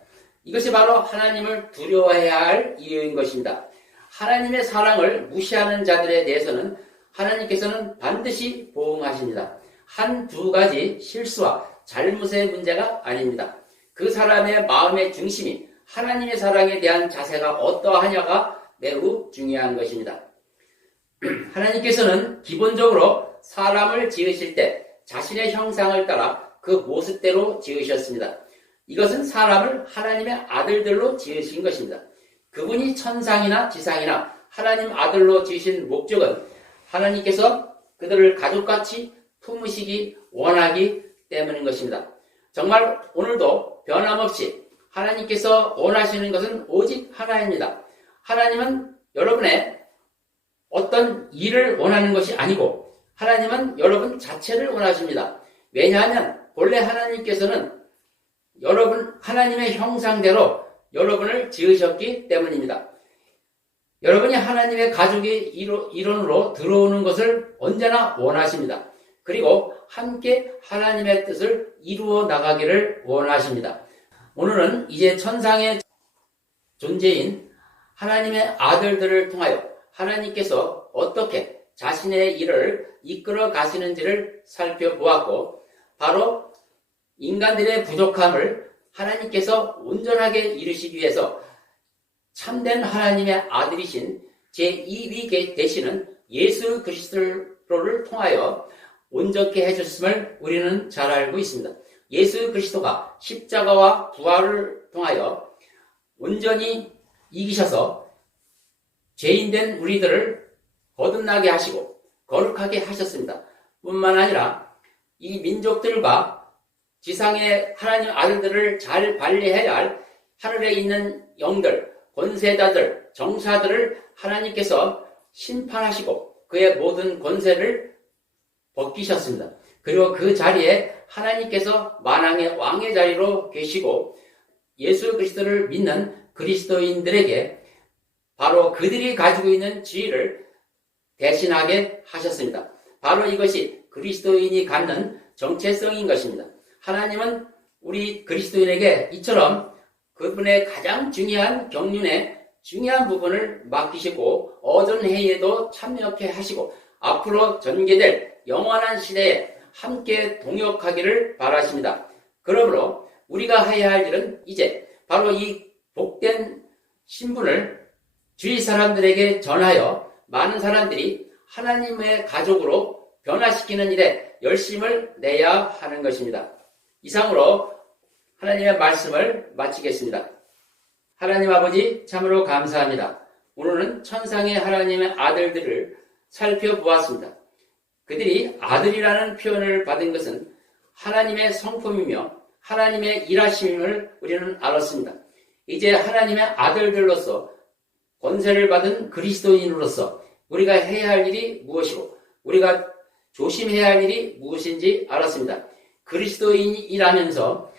이것이 바로 하나님을 두려워해야 할 이유인 것입니다. 하나님의 사랑을 무시하는 자들에 대해서는 하나님께서는 반드시 보응하십니다. 한두 가지 실수와 잘못의 문제가 아닙니다. 그 사람의 마음의 중심이 하나님의 사랑에 대한 자세가 어떠하냐가 매우 중요한 것입니다. 하나님께서는 기본적으로 사람을 지으실 때 자신의 형상을 따라 그 모습대로 지으셨습니다. 이것은 사람을 하나님의 아들들로 지으신 것입니다. 그분이 천상이나 지상이나 하나님 아들로 지으신 목적은 하나님께서 그들을 가족같이 품으시기 원하기 때문인 것입니다. 정말 오늘도 변함없이 하나님께서 원하시는 것은 오직 하나입니다. 하나님은 여러분의 어떤 일을 원하는 것이 아니고 하나님은 여러분 자체를 원하십니다. 왜냐하면 본래 하나님께서는 여러분 하나님의 형상대로 여러분을 지으셨기 때문입니다. 여러분이 하나님의 가족의 일원으로 들어오는 것을 언제나 원하십니다. 그리고 함께 하나님의 뜻을 이루어 나가기를 원하십니다. 오늘은 이제 천상의 존재인 하나님의 아들들을 통하여 하나님께서 어떻게 자신의 일을 이끌어 가시는지를 살펴보았고 바로 인간들의 부족함을 하나님께서 온전하게 이루시기 위해서 참된 하나님의 아들이신 제2위 되시는 예수 그리스도를 통하여 온전케 해주셨음을 우리는 잘 알고 있습니다. 예수 그리스도가 십자가와 부활을 통하여 온전히 이기셔서 죄인된 우리들을 거듭나게 하시고 거룩하게 하셨습니다. 뿐만 아니라 이 민족들과 지상의 하나님 아들들을 잘 관리해야 할 하늘에 있는 영들, 권세자들, 정사들을 하나님께서 심판하시고 그의 모든 권세를 벗기셨습니다. 그리고 그 자리에 하나님께서 만왕의 왕의 자리로 계시고 예수 그리스도를 믿는 그리스도인들에게 바로 그들이 가지고 있는 지위를 대신하게 하셨습니다. 바로 이것이 그리스도인이 갖는 정체성인 것입니다. 하나님은 우리 그리스도인에게 이처럼 그분의 가장 중요한 경륜의 중요한 부분을 맡기시고 어전회의에도 참여케 하시고 앞으로 전개될 영원한 시대에 함께 동역하기를 바라십니다. 그러므로 우리가 해야 할 일은 이제 바로 이 복된 신분을 주위 사람들에게 전하여 많은 사람들이 하나님의 가족으로 변화시키는 일에 열심을 내야 하는 것입니다. 이상으로 하나님의 말씀을 마치겠습니다. 하나님 아버지 참으로 감사합니다. 오늘은 천상의 하나님의 아들들을 살펴보았습니다. 그들이 아들이라는 표현을 받은 것은 하나님의 성품이며 하나님의 일하심을 우리는 알았습니다. 이제 하나님의 아들들로서 권세를 받은 그리스도인으로서 우리가 해야 할 일이 무엇이고 우리가 조심해야 할 일이 무엇인지 알았습니다. 그리스도인이라면서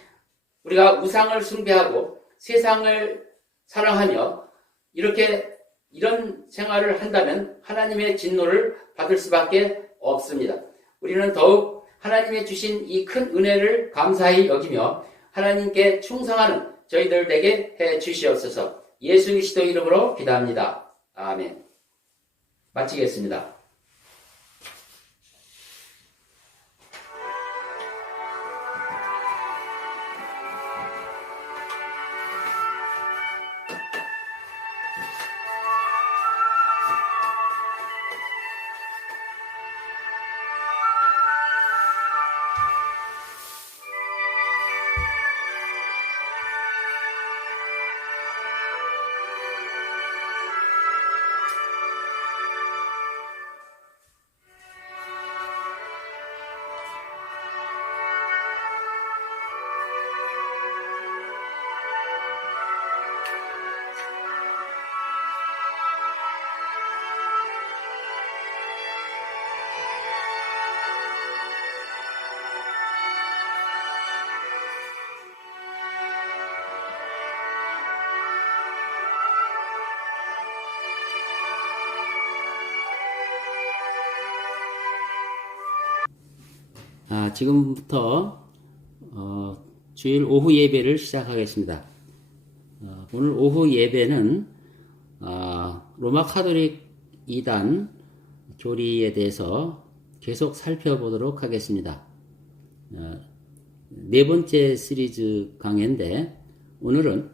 우리가 우상을 숭배하고 세상을 사랑하며 이런 생활을 한다면 하나님의 진노를 받을 수밖에 없습니다. 우리는 더욱 하나님의 주신 이 큰 은혜를 감사히 여기며 하나님께 충성하는 저희들 되게 해 주시옵소서. 예수 그리스도 이름으로 기도합니다. 아멘. 마치겠습니다. 지금부터 주일 오후 예배를 시작하겠습니다. 오늘 오후 예배는 로마 카톨릭 2단 교리에 대해서 계속 살펴보도록 하겠습니다. 네 번째 시리즈 강의인데 오늘은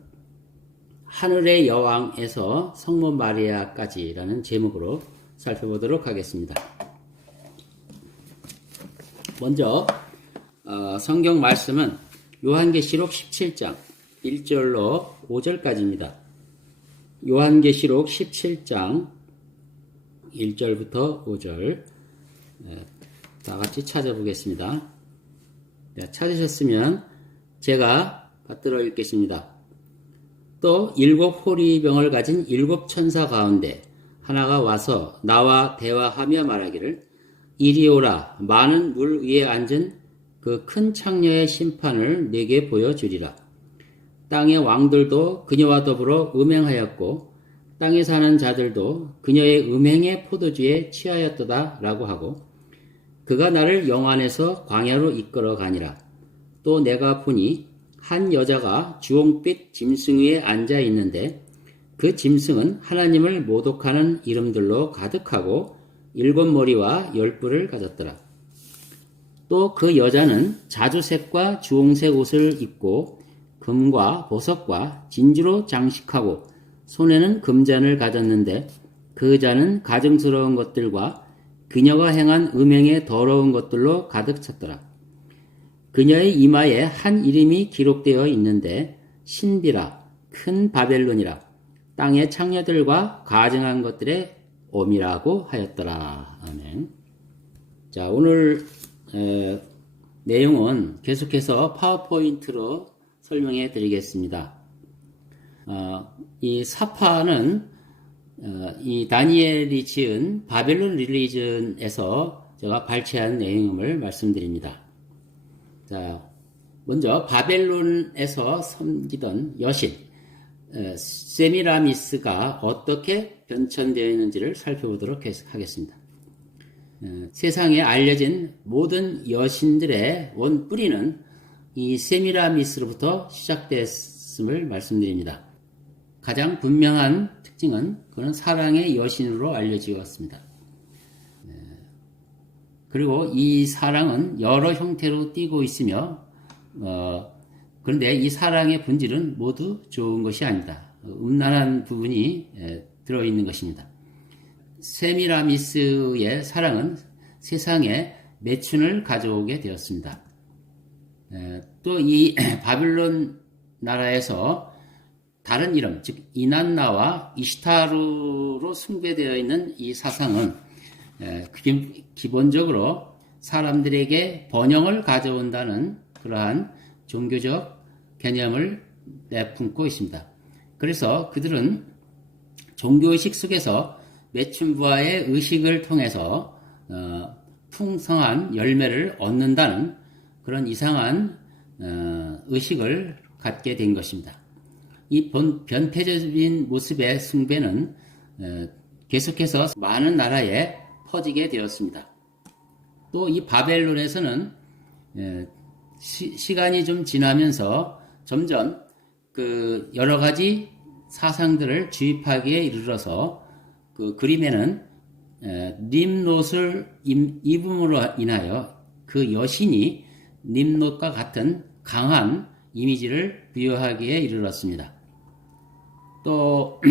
하늘의 여왕에서 성모 마리아까지라는 제목으로 살펴보도록 하겠습니다. 먼저 성경 말씀은 요한계시록 17장 1절로 5절까지입니다. 요한계시록 17장 1절부터 5절 다 같이 찾아보겠습니다. 찾으셨으면 제가 받들어 읽겠습니다. 또 7 호리병을 가진 7 천사 가운데 하나가 와서 나와 대화하며 말하기를 이리 오라. 많은 물 위에 앉은 그 큰 창녀의 심판을 내게 보여주리라. 땅의 왕들도 그녀와 더불어 음행하였고 땅에 사는 자들도 그녀의 음행의 포도주에 취하였도다 라고 하고 그가 나를 영안에서 광야로 이끌어 가니라. 또 내가 보니 한 여자가 주홍빛 짐승 위에 앉아 있는데 그 짐승은 하나님을 모독하는 이름들로 가득하고 7 머리와 10 뿔을 가졌더라. 또 그 여자는 자주색과 주홍색 옷을 입고 금과 보석과 진주로 장식하고 손에는 금잔을 가졌는데 그 잔은 가증스러운 것들과 그녀가 행한 음행의 더러운 것들로 가득 찼더라. 그녀의 이마에 한 이름이 기록되어 있는데 신비라, 큰 바벨론이라, 땅의 창녀들과 가증한 것들의 엄이라고 하였더라. 아멘. 자, 오늘 내용은 계속해서 파워포인트로 설명해 드리겠습니다. 이 사파는 이 다니엘이 지은 바벨론 릴리전에서 제가 발췌한 내용을 말씀드립니다. 자, 먼저 바벨론에서 섬기던 여신 세미라미스가 어떻게 변천되어 있는지를 살펴보도록 하겠습니다. 세상에 알려진 모든 여신들의 원뿌리는 이 세미라미스로부터 시작됐음을 말씀드립니다. 가장 분명한 특징은 그는 사랑의 여신으로 알려지었습니다. 그리고 이 사랑은 여러 형태로 띠고 있으며 그런데 이 사랑의 본질은 모두 좋은 것이 아니다. 음란한 부분이 들어있는 것입니다. 세미라미스의 사랑은 세상에 매춘을 가져오게 되었습니다. 또 이 바빌론 나라에서 다른 이름, 즉 이난나와 이시타르로 숭배되어 있는 이 사상은 기본적으로 사람들에게 번영을 가져온다는 그러한 종교적 개념을 내품고 있습니다. 그래서 그들은 종교의식 속에서 매춘부와의 의식을 통해서 풍성한 열매를 얻는다는 그런 이상한 의식을 갖게 된 것입니다. 이 변태적인 모습의 숭배는 계속해서 많은 나라에 퍼지게 되었습니다. 또 이 바벨론에서는 시간이 좀 지나면서 점점 그 여러 가지 사상들을 주입하기에 이르러서 그 그림에는 림롯을 입음으로 인하여 그 여신이 림롯과 같은 강한 이미지를 부여하기에 이르렀습니다. 또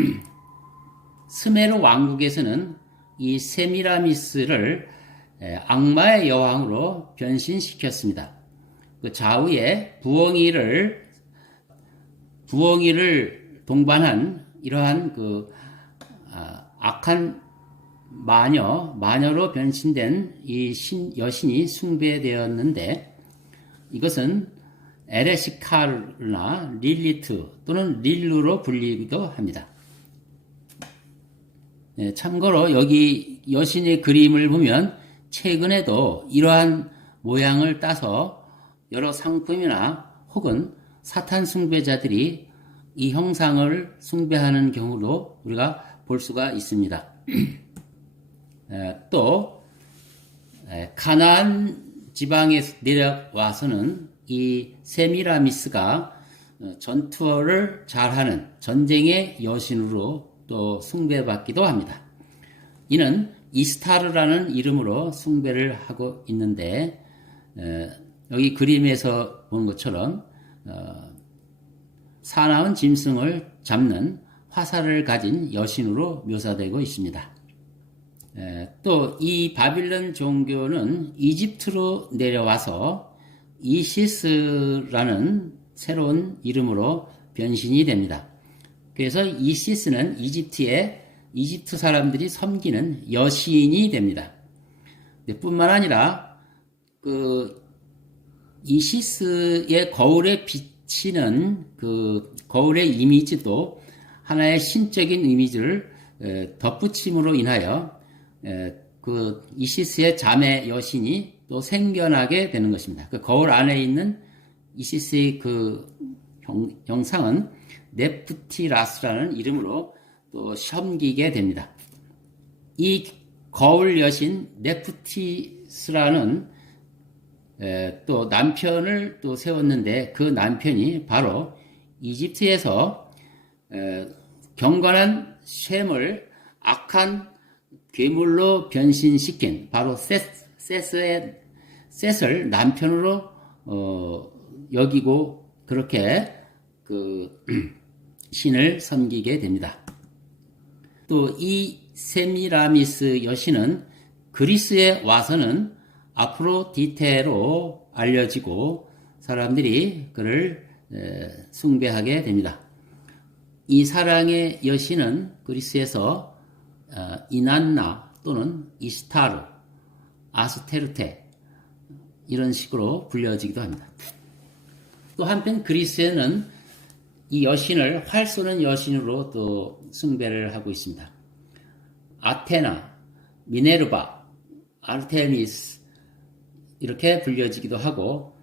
스메르 왕국에서는 이 세미라미스를 악마의 여왕으로 변신시켰습니다. 그 좌우에 부엉이를 동반한 이러한 그 악한 마녀로 변신된 이 여신이 숭배되었는데 이것은 에레시카르나 릴리트 또는 릴루로 불리기도 합니다. 참고로 여기 여신의 그림을 보면 최근에도 이러한 모양을 따서 여러 상품이나 혹은 사탄 숭배자들이 이 형상을 숭배하는 경우도 우리가 볼 수가 있습니다. 또 가나안 지방에 내려와서는 이 세미라미스가 전투를 잘하는 전쟁의 여신으로 또 숭배받기도 합니다. 이는 이스타르라는 이름으로 숭배를 하고 있는데 여기 그림에서 본 것처럼 사나운 짐승을 잡는 화살을 가진 여신으로 묘사되고 있습니다. 또 이 바빌론 종교는 이집트로 내려와서 이시스라는 새로운 이름으로 변신이 됩니다. 그래서 이시스는 이집트 사람들이 섬기는 여신이 됩니다. 뿐만 아니라 그 이시스의 거울에 비치는 그 거울의 이미지도 하나의 신적인 이미지를 덧붙임으로 인하여 그 이시스의 자매 여신이 또 생겨나게 되는 것입니다. 그 거울 안에 있는 이시스의 그 형상은 네프티라스라는 이름으로 또 섬기게 됩니다. 이 거울 여신 네프티스라는 또 남편을 또 세웠는데 그 남편이 바로 이집트에서 경건한 셈을 악한 괴물로 변신시킨 바로 셋을 남편으로 여기고 그렇게 신을 섬기게 됩니다. 또 이 세미라미스 여신은 그리스에 와서는 아프로디테로 알려지고 사람들이 그를 숭배하게 됩니다. 이 사랑의 여신은 그리스에서 이난나 또는 이스타르, 아스테르테 이런 식으로 불려지기도 합니다. 또 한편 그리스에는 이 여신을 활 쏘는 여신으로 또 숭배를 하고 있습니다. 아테나, 미네르바, 아르테미스 이렇게 불려지기도 하고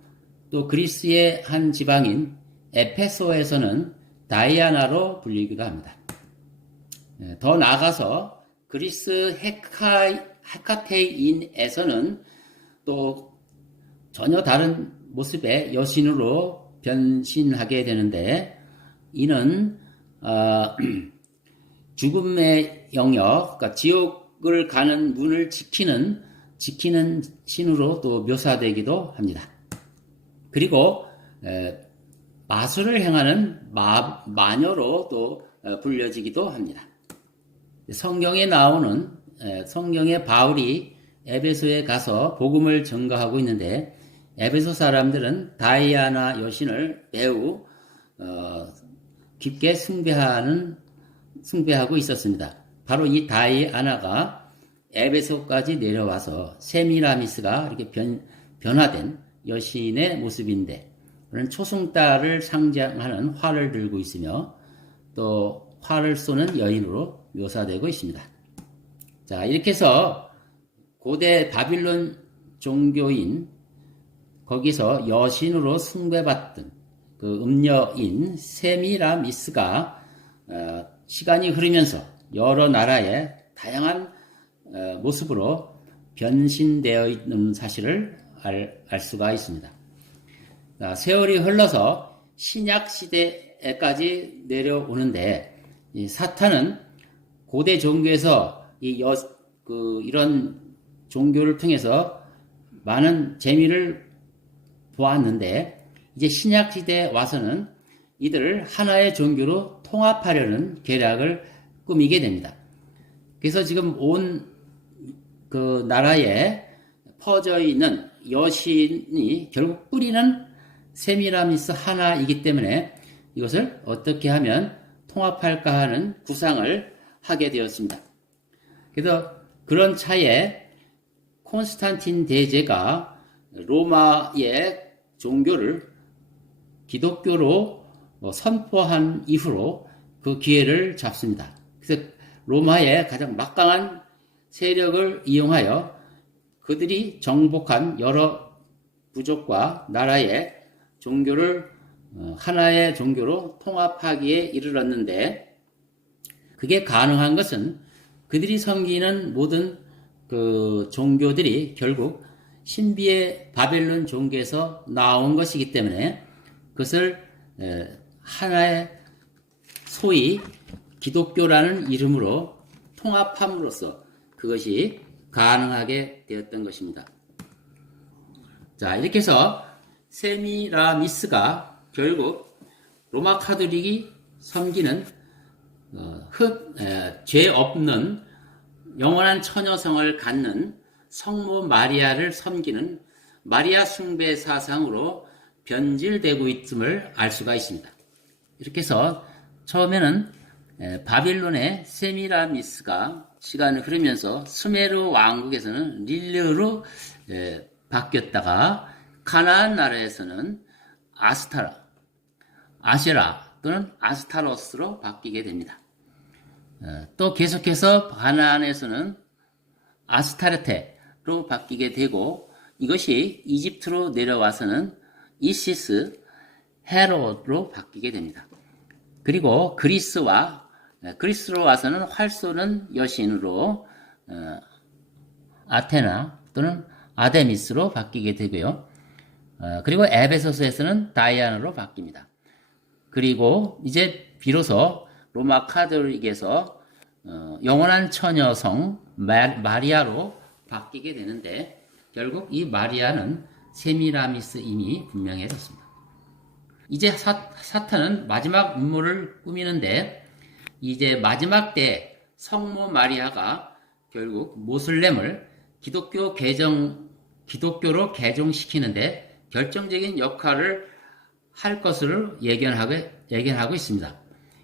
또 그리스의 한 지방인 에페소에서는 다이아나로 불리기도 합니다. 더 나아가서 그리스 헤카테인에서는 또 전혀 다른 모습의 여신으로 변신하게 되는데 이는 죽음의 영역, 그러니까 지옥을 가는 문을 지키는 신으로 또 묘사되기도 합니다. 그리고 마술을 행하는 마녀로 또 불려지기도 합니다. 성경에 바울이 에베소에 가서 복음을 전가하고 있는데 에베소 사람들은 다이아나 여신을 매우 깊게 숭배하고 있었습니다. 바로 이 다이아나가 에베소까지 내려와서 세미라미스가 이렇게 변화된 여신의 모습인데 그런 초승달을 상징하는 활을 들고 있으며 또 활을 쏘는 여인으로 묘사되고 있습니다. 자, 이렇게 해서 고대 바빌론 종교인 거기서 여신으로 숭배받던 그 음녀인 세미라미스가 시간이 흐르면서 여러 나라의 다양한 모습으로 변신되어 있는 사실을 알 수가 있습니다. 세월이 흘러서 신약 시대까지 내려오는데 이 사탄은 고대 종교에서 이런 종교를 통해서 많은 재미를 보았는데 이제 신약 시대에 와서는 이들을 하나의 종교로 통합하려는 계략을 꾸미게 됩니다. 그래서 지금 온 그 나라에 퍼져 있는 여신이 결국 뿌리는 세미라미스 하나이기 때문에 이것을 어떻게 하면 통합할까 하는 구상을 하게 되었습니다. 그래서 그런 차에 콘스탄틴 대제가 로마의 종교를 기독교로 선포한 이후로 그 기회를 잡습니다. 그래서 로마의 가장 막강한 세력을 이용하여 그들이 정복한 여러 부족과 나라의 종교를 하나의 종교로 통합하기에 이르렀는데 그게 가능한 것은 그들이 섬기는 모든 그 종교들이 결국 신비의 바벨론 종교에서 나온 것이기 때문에 그것을 하나의 소위 기독교라는 이름으로 통합함으로써 그것이 가능하게 되었던 것입니다. 자, 이렇게 해서 세미라미스가 결국 로마 카톨릭이 섬기는 죄 없는 영원한 처녀성을 갖는 성모 마리아를 섬기는 마리아 숭배 사상으로 변질되고 있음을 알 수가 있습니다. 이렇게 해서 처음에는 바빌론의 세미라미스가 시간을 흐르면서 수메르 왕국에서는 릴르로 바뀌었다가 가나안 나라에서는 아세라 또는 아스타로스로 바뀌게 됩니다. 또 계속해서 가나안에서는 아스타르테로 바뀌게 되고 이것이 이집트로 내려와서는 이시스, 헤롯로 바뀌게 됩니다. 그리고 그리스로 와서는 활 쏘는 여신으로 아테나 또는 아데미스로 바뀌게 되고요. 그리고 에베소서에서는 다이아나로 바뀝니다. 그리고 이제 비로소 로마 카톨릭에서 영원한 처녀성 마리아로 바뀌게 되는데 결국 이 마리아는 세미라미스임이 분명해졌습니다. 이제 사탄은 마지막 음모를 꾸미는데 이제 마지막 때 성모 마리아가 결국 모슬렘을 기독교로 개종시키는데 결정적인 역할을 할 것으로 예견하고 있습니다.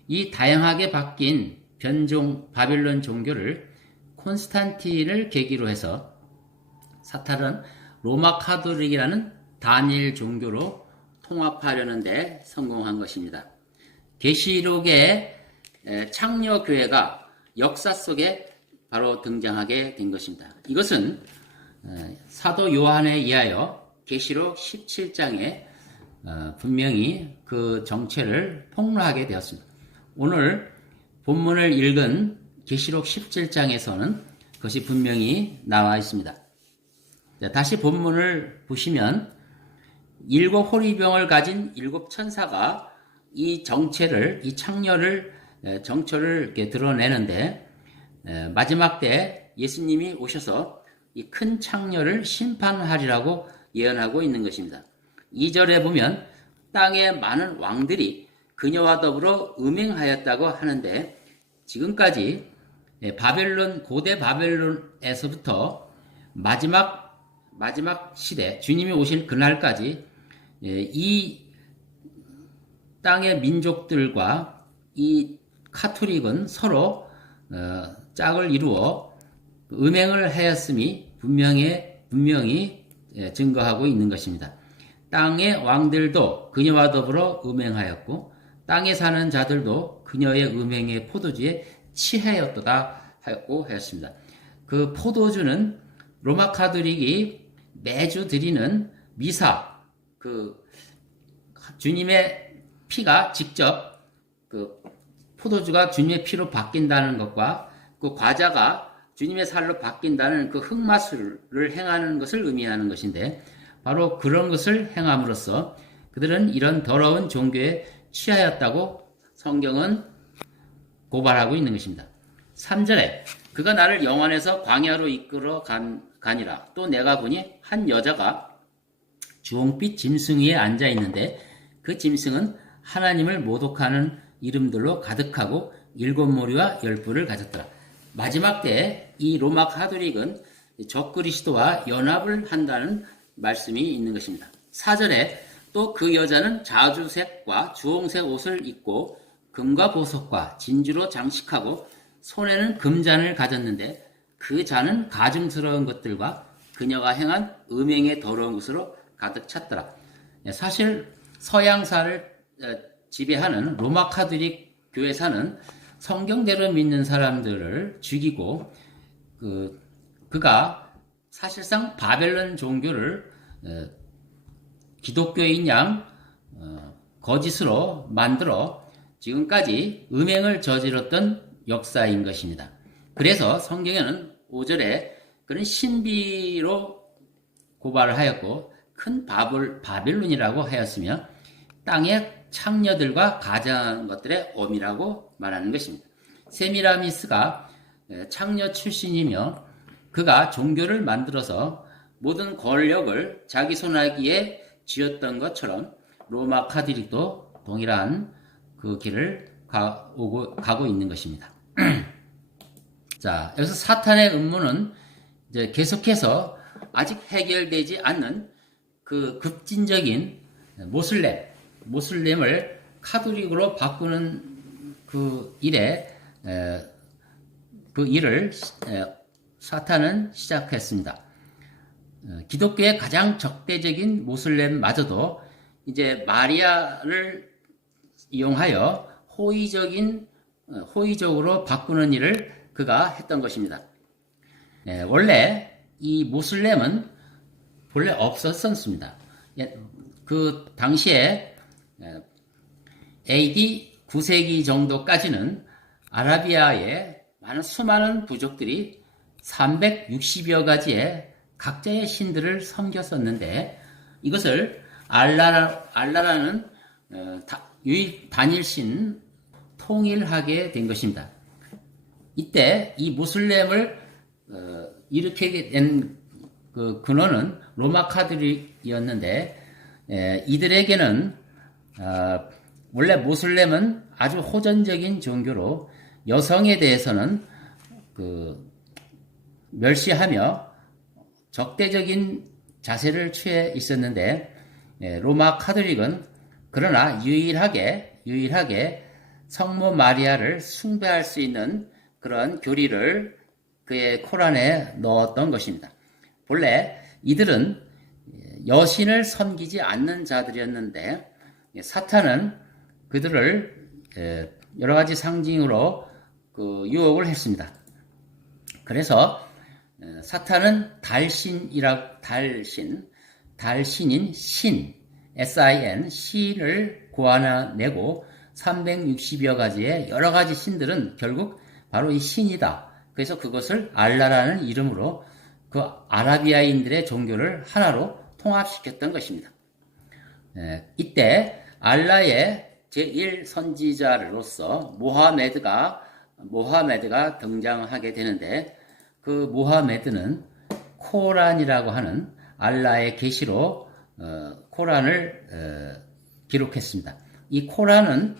이 다양하게 바뀐 변종 바벨론 종교를 콘스탄틴을 계기로 해서 사탄은 로마 카톨릭이라는 단일 종교로 통합하려는 데 성공한 것입니다. 계시록의 창녀교회가 역사 속에 바로 등장하게 된 것입니다. 이것은 사도 요한에 의하여 계시록 17장에 분명히 그 정체를 폭로하게 되었습니다. 오늘 본문을 읽은 계시록 17장에서는 그것이 분명히 나와 있습니다. 다시 본문을 보시면 일곱 호리병을 가진 일곱 천사가 이 정체를, 이 창녀를, 정체를 이렇게 드러내는데 마지막 때 예수님이 오셔서 이 큰 창녀를 심판하리라고 예언하고 있는 것입니다. 2절에 보면 땅의 많은 왕들이 그녀와 더불어 음행하였다고 하는데 지금까지 고대 바벨론에서부터 마지막 시대, 주님이 오실 그날까지 이 땅의 민족들과 이 카톨릭은 서로 짝을 이루어 음행을 하였음이 분명히 증거하고 있는 것입니다. 땅의 왕들도 그녀와 더불어 음행하였고 땅에 사는 자들도 그녀의 음행의 포도주에 취하였도다 하였고 하였습니다. 그 포도주는 로마 카톨릭이 매주 드리는 미사, 그 주님의 피가 직접 그 포도주가 주님의 피로 바뀐다는 것과 그 과자가 주님의 살로 바뀐다는 그 흑마술을 행하는 것을 의미하는 것인데 바로 그런 것을 행함으로써 그들은 이런 더러운 종교에 취하였다고 성경은 고발하고 있는 것입니다. 3절에 그가 나를 영원에서 광야로 이끌어 가니라. 또 내가 보니 한 여자가 주홍빛 짐승 위에 앉아 있는데 그 짐승은 하나님을 모독하는 이름들로 가득하고 7머리와 10뿔을 가졌더라. 마지막 때 이 로마 카톨릭은 적그리스도와 연합을 한다는 말씀이 있는 것입니다. 4절에 또 그 여자는 자주색과 주홍색 옷을 입고 금과 보석과 진주로 장식하고 손에는 금잔을 가졌는데 그 잔은 가증스러운 것들과 그녀가 행한 음행의 더러운 것으로 가득 찼더라. 사실 서양사를 지배하는 로마 카톨릭 교회사는 성경대로 믿는 사람들을 죽이고 그가 사실상 바벨론 종교를 기독교인 양 거짓으로 만들어 지금까지 음행을 저질렀던 역사인 것입니다. 그래서 성경에는 5절에 그런 신비로 고발을 하였고 큰 바벨론이라고 하였으며 땅의 창녀들과 가장한 것들의 엄이라고 말하는 것입니다. 세미라미스가 창녀 출신이며 그가 종교를 만들어서 모든 권력을 자기 손아귀에 쥐었던 것처럼 로마 카톨릭도 동일한 그 길을 가고 있는 것입니다. 자, 여기서 사탄의 음모는 이제 계속해서 아직 해결되지 않는 그 급진적인 모슬렘을 카톨릭으로 바꾸는 그 일을 사탄은 시작했습니다. 기독교의 가장 적대적인 모슬렘마저도 이제 마리아를 이용하여 호의적으로 바꾸는 일을 그가 했던 것입니다. 원래 이 모슬렘은 본래 없었습니다. 그 당시에 AD 9세기 정도까지는 아라비아에 수많은 부족들이 360여 가지의 각자의 신들을 섬겼었는데 이것을 알라라는 유일 단일신 통일하게 된 것입니다. 이때 이 모슬렘을 일으키게 된 그 근원은 로마 카톨릭이었는데 이들에게는 원래 모슬렘은 아주 호전적인 종교로 여성에 대해서는 그 멸시하며 적대적인 자세를 취해 있었는데 로마 카톨릭은 그러나 유일하게 성모 마리아를 숭배할 수 있는 그런 교리를 그의 코란에 넣었던 것입니다. 본래 이들은 여신을 섬기지 않는 자들이었는데 사탄은 그들을 여러 가지 상징으로 그 유혹을 했습니다. 그래서 사탄은 달신인 신, S-I-N, 신을 고안해내고 360여 가지의 여러 가지 신들은 결국 바로 이 신이다. 그래서 그것을 알라라는 이름으로 그 아라비아인들의 종교를 하나로 통합시켰던 것입니다. 이때 알라의 제1선지자로서 모하메드가 등장하게 되는데 그 모하메드는 코란이라고 하는 알라의 계시로 코란을 기록했습니다. 이 코란은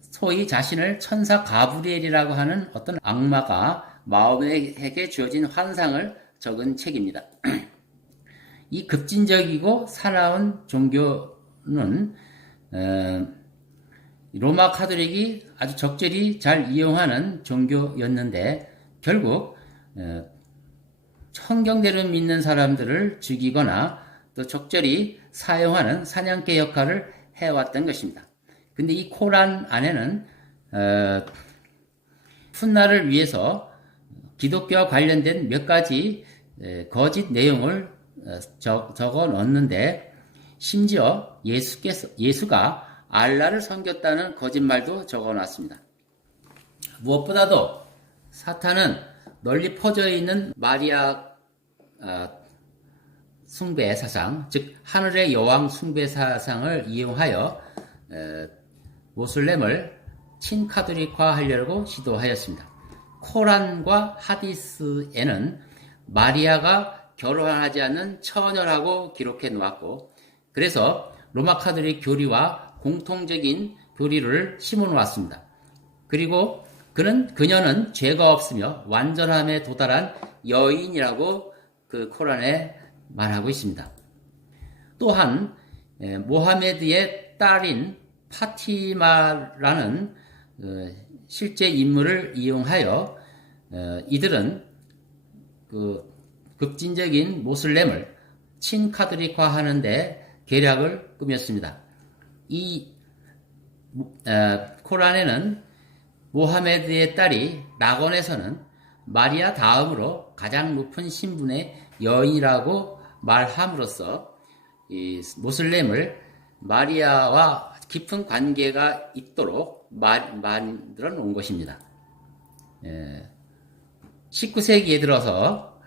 소위 자신을 천사 가브리엘이라고 하는 어떤 악마가 마음에게 주어진 환상을 적은 책입니다. 이 급진적이고 사나운 종교는 로마 카톨릭이 아주 적절히 잘 이용하는 종교였는데 결국 성경대로 믿는 사람들을 죽이거나 또 적절히 사용하는 사냥개 역할을 해왔던 것입니다. 근데 이 코란 안에는 훗날을 위해서 기독교와 관련된 몇 가지 거짓 내용을 적어 넣었는데 심지어 예수가 알라를 섬겼다는 거짓말도 적어 놨습니다. 무엇보다도 사탄은 널리 퍼져 있는 마리아 숭배 사상, 즉 하늘의 여왕 숭배 사상을 이용하여 모슬렘을 친카톨릭화하려고 시도하였습니다. 코란과 하디스에는 마리아가 결혼하지 않는 처녀라고 기록해 놓았고 그래서 로마 카톨릭 교리와 공통적인 교리를 심어 놓았습니다. 그리고 그녀는 죄가 없으며 완전함에 도달한 여인이라고 그 코란에 말하고 있습니다. 또한 모하메드의 딸인 파티마라는 실제 인물을 이용하여 이들은 그 급진적인 모슬렘을 친카톨릭화하는데 계략을 꾸몄습니다. 이 코란에는 모하메드의 딸이 락원에서는 마리아 다음으로 가장 높은 신분의 여인이라고 말함으로써 이 모슬렘을 마리아와 깊은 관계가 있도록 만들어 놓은 것입니다. 19세기에 들어서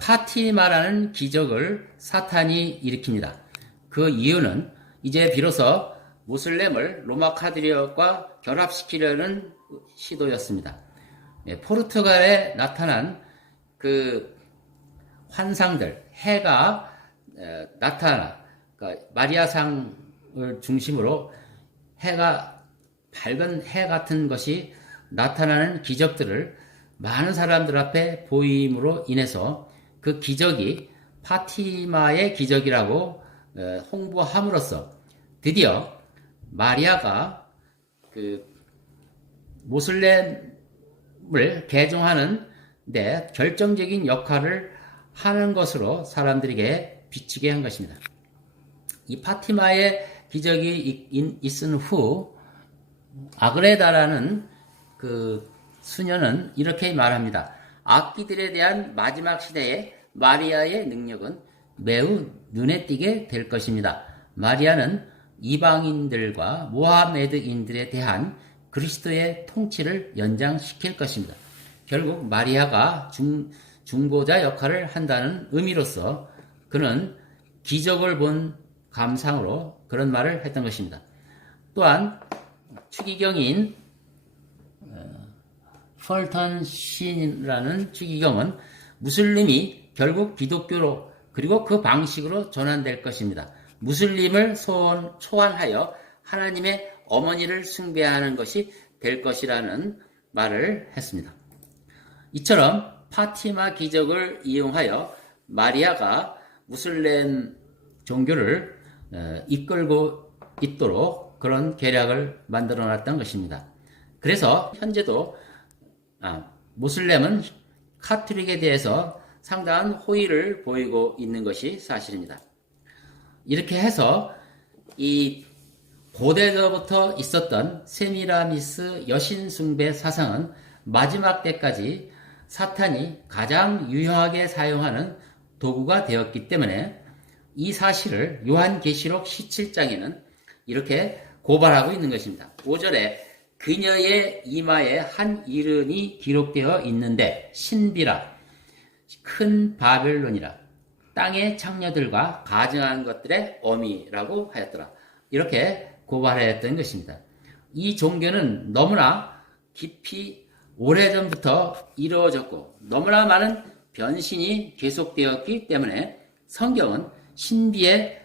파티마라는 기적을 사탄이 일으킵니다. 그 이유는 이제 비로소 모슬렘을 로마 카톨릭과 결합시키려는 시도였습니다. 포르투갈에 나타난 그 환상들, 해가 그러니까 마리아상을 중심으로 밝은 해 같은 것이 나타나는 기적들을 많은 사람들 앞에 보임으로 인해서 그 기적이 파티마의 기적이라고 홍보함으로써 드디어 마리아가 그 모슬렘을 개종하는 데 결정적인 역할을 하는 것으로 사람들에게 비추게 한 것입니다. 이 파티마의 기적이 있은 후 아그레다라는 그 수녀는 이렇게 말합니다. 악기들에 대한 마지막 시대의 마리아의 능력은 매우 눈에 띄게 될 것입니다. 마리아는 이방인들과 모하메드인들에 대한 그리스도의 통치를 연장시킬 것입니다. 결국 마리아가 중보자 역할을 한다는 의미로서 그는 기적을 본 감상으로 그런 말을 했던 것입니다. 또한 추기경인 펄턴 신이라는 추기경은 무슬림이 결국 기독교로 그리고 그 방식으로 전환될 것입니다. 무슬림을 소환하여 하나님의 어머니를 숭배하는 것이 될 것이라는 말을 했습니다. 이처럼 파티마 기적을 이용하여 마리아가 무슬림 종교를 이끌고 있도록 그런 계략을 만들어 놨던 것입니다. 그래서 현재도 무슬림은 카톨릭에 대해서 상당한 호의를 보이고 있는 것이 사실입니다. 이렇게 해서 이 고대로부터 있었던 세미라미스 여신 숭배 사상은 마지막 때까지 사탄이 가장 유용하게 사용하는 도구가 되었기 때문에 이 사실을 요한계시록 17장에는 이렇게 고발하고 있는 것입니다. 5절에 그녀의 이마에 한 이름이 기록되어 있는데 신비라 큰 바벨론이라 땅의 창녀들과 가증한 것들의 어미라고 하였더라. 이렇게 고발하였던 것입니다. 이 종교는 너무나 깊이 오래전부터 이루어졌고 너무나 많은 변신이 계속되었기 때문에 성경은 신비의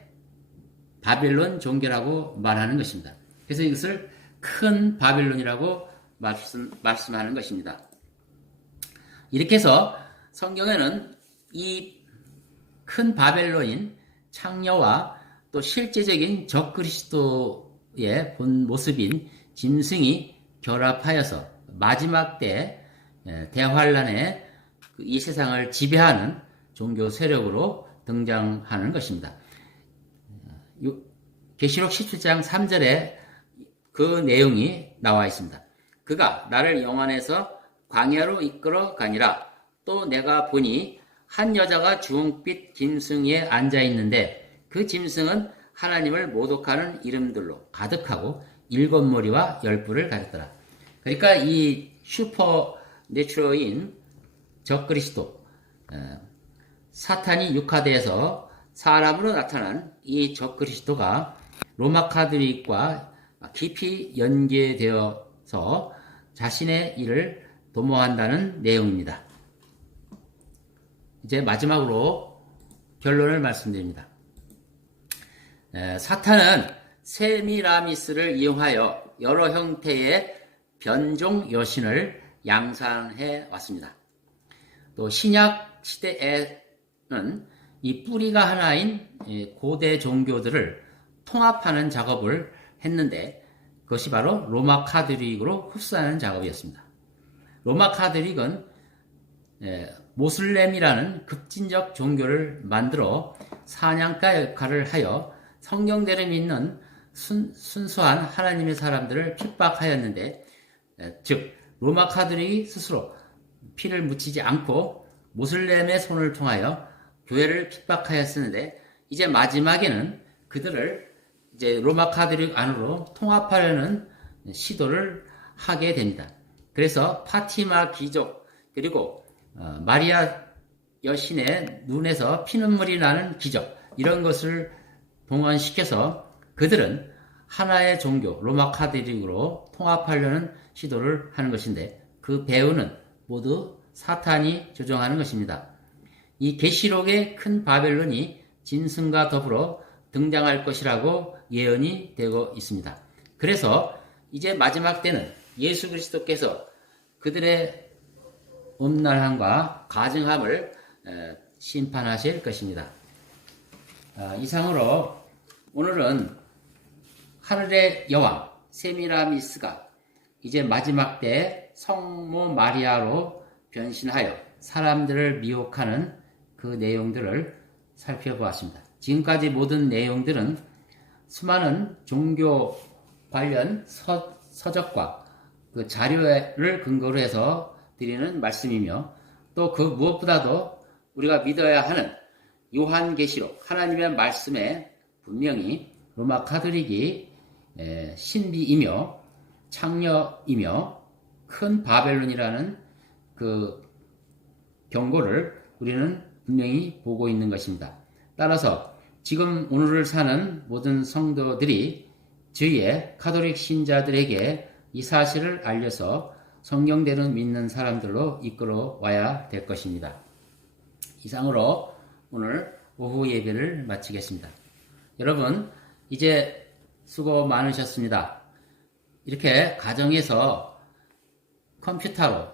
바벨론 종교라고 말하는 것입니다. 그래서 이것을 큰 바벨론이라고 말씀하는 것입니다. 이렇게 해서 성경에는 이 큰 바벨론인 창녀와 또 실제적인 적그리스도의 본 모습인 짐승이 결합하여서 마지막 때 대환란에 이 세상을 지배하는 종교 세력으로 등장하는 것입니다. 계시록 17장 3절에 그 내용이 나와 있습니다. 그가 나를 영안에서 광야로 이끌어 가니라. 또 내가 보니 한 여자가 주홍빛 짐승 위에 앉아 있는데 그 짐승은 하나님을 모독하는 이름들로 가득하고 7머리와 10뿔을 가졌더라. 그러니까 이 슈퍼 내추럴인 적그리스도 사탄이 육화되어서 사람으로 나타난 이 적그리스도가 로마 카톨릭과 깊이 연계되어서 자신의 일을 도모한다는 내용입니다. 이제 마지막으로 결론을 말씀드립니다. 사탄은 세미라미스를 이용하여 여러 형태의 변종 여신을 양산해 왔습니다. 또 신약 시대에는 이 뿌리가 하나인 고대 종교들을 통합하는 작업을 했는데 그것이 바로 로마 카톨릭으로 흡수하는 작업이었습니다. 로마 카톨릭은 모슬렘이라는 급진적 종교를 만들어 사냥가 역할을 하여 성경대로 믿는 순수한 하나님의 사람들을 핍박하였는데 즉 로마 카톨릭이 스스로 피를 묻히지 않고 모슬렘의 손을 통하여 교회를 핍박하였었는데 이제 마지막에는 그들을 이제 로마 카톨릭 안으로 통합하려는 시도를 하게 됩니다. 그래서 파티마 귀족 그리고 마리아 여신의 눈에서 피눈물이 나는 기적 이런 것을 동원시켜서 그들은 하나의 종교 로마 카톨릭으로 통합하려는 시도를 하는 것인데 그 배후는 모두 사탄이 조종하는 것입니다. 이 계시록의 큰 바벨론이 짐승과 더불어 등장할 것이라고 예언이 되고 있습니다. 그래서 이제 마지막 때는 예수 그리스도께서 그들의 음란함과 가증함을 심판하실 것입니다. 이상으로 오늘은 하늘의 여왕 세미라미스가 이제 마지막 때 성모 마리아로 변신하여 사람들을 미혹하는 그 내용들을 살펴보았습니다. 지금까지 모든 내용들은 수많은 종교 관련 서적과 그 자료를 근거로 해서 드리는 말씀이며 또 그 무엇보다도 우리가 믿어야 하는 요한계시록 하나님의 말씀에 분명히 로마 카톨릭이 신비이며 창녀이며 큰 바벨론이라는 그 경고를 우리는 분명히 보고 있는 것입니다. 따라서 지금 오늘을 사는 모든 성도들이 주위의 카톨릭 신자들에게 이 사실을 알려서 성경대로 믿는 사람들로 이끌어 와야 될 것입니다. 이상으로 오늘 오후 예배를 마치겠습니다. 여러분, 이제 수고 많으셨습니다. 이렇게 가정에서 컴퓨터로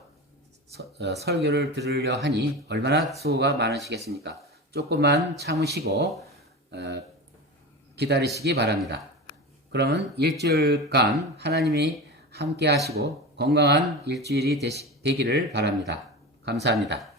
설교를 들으려 하니 얼마나 수고가 많으시겠습니까? 조금만 참으시고 기다리시기 바랍니다. 그러면 일주일간 하나님이 함께 하시고 건강한 일주일이 되기를 바랍니다. 감사합니다.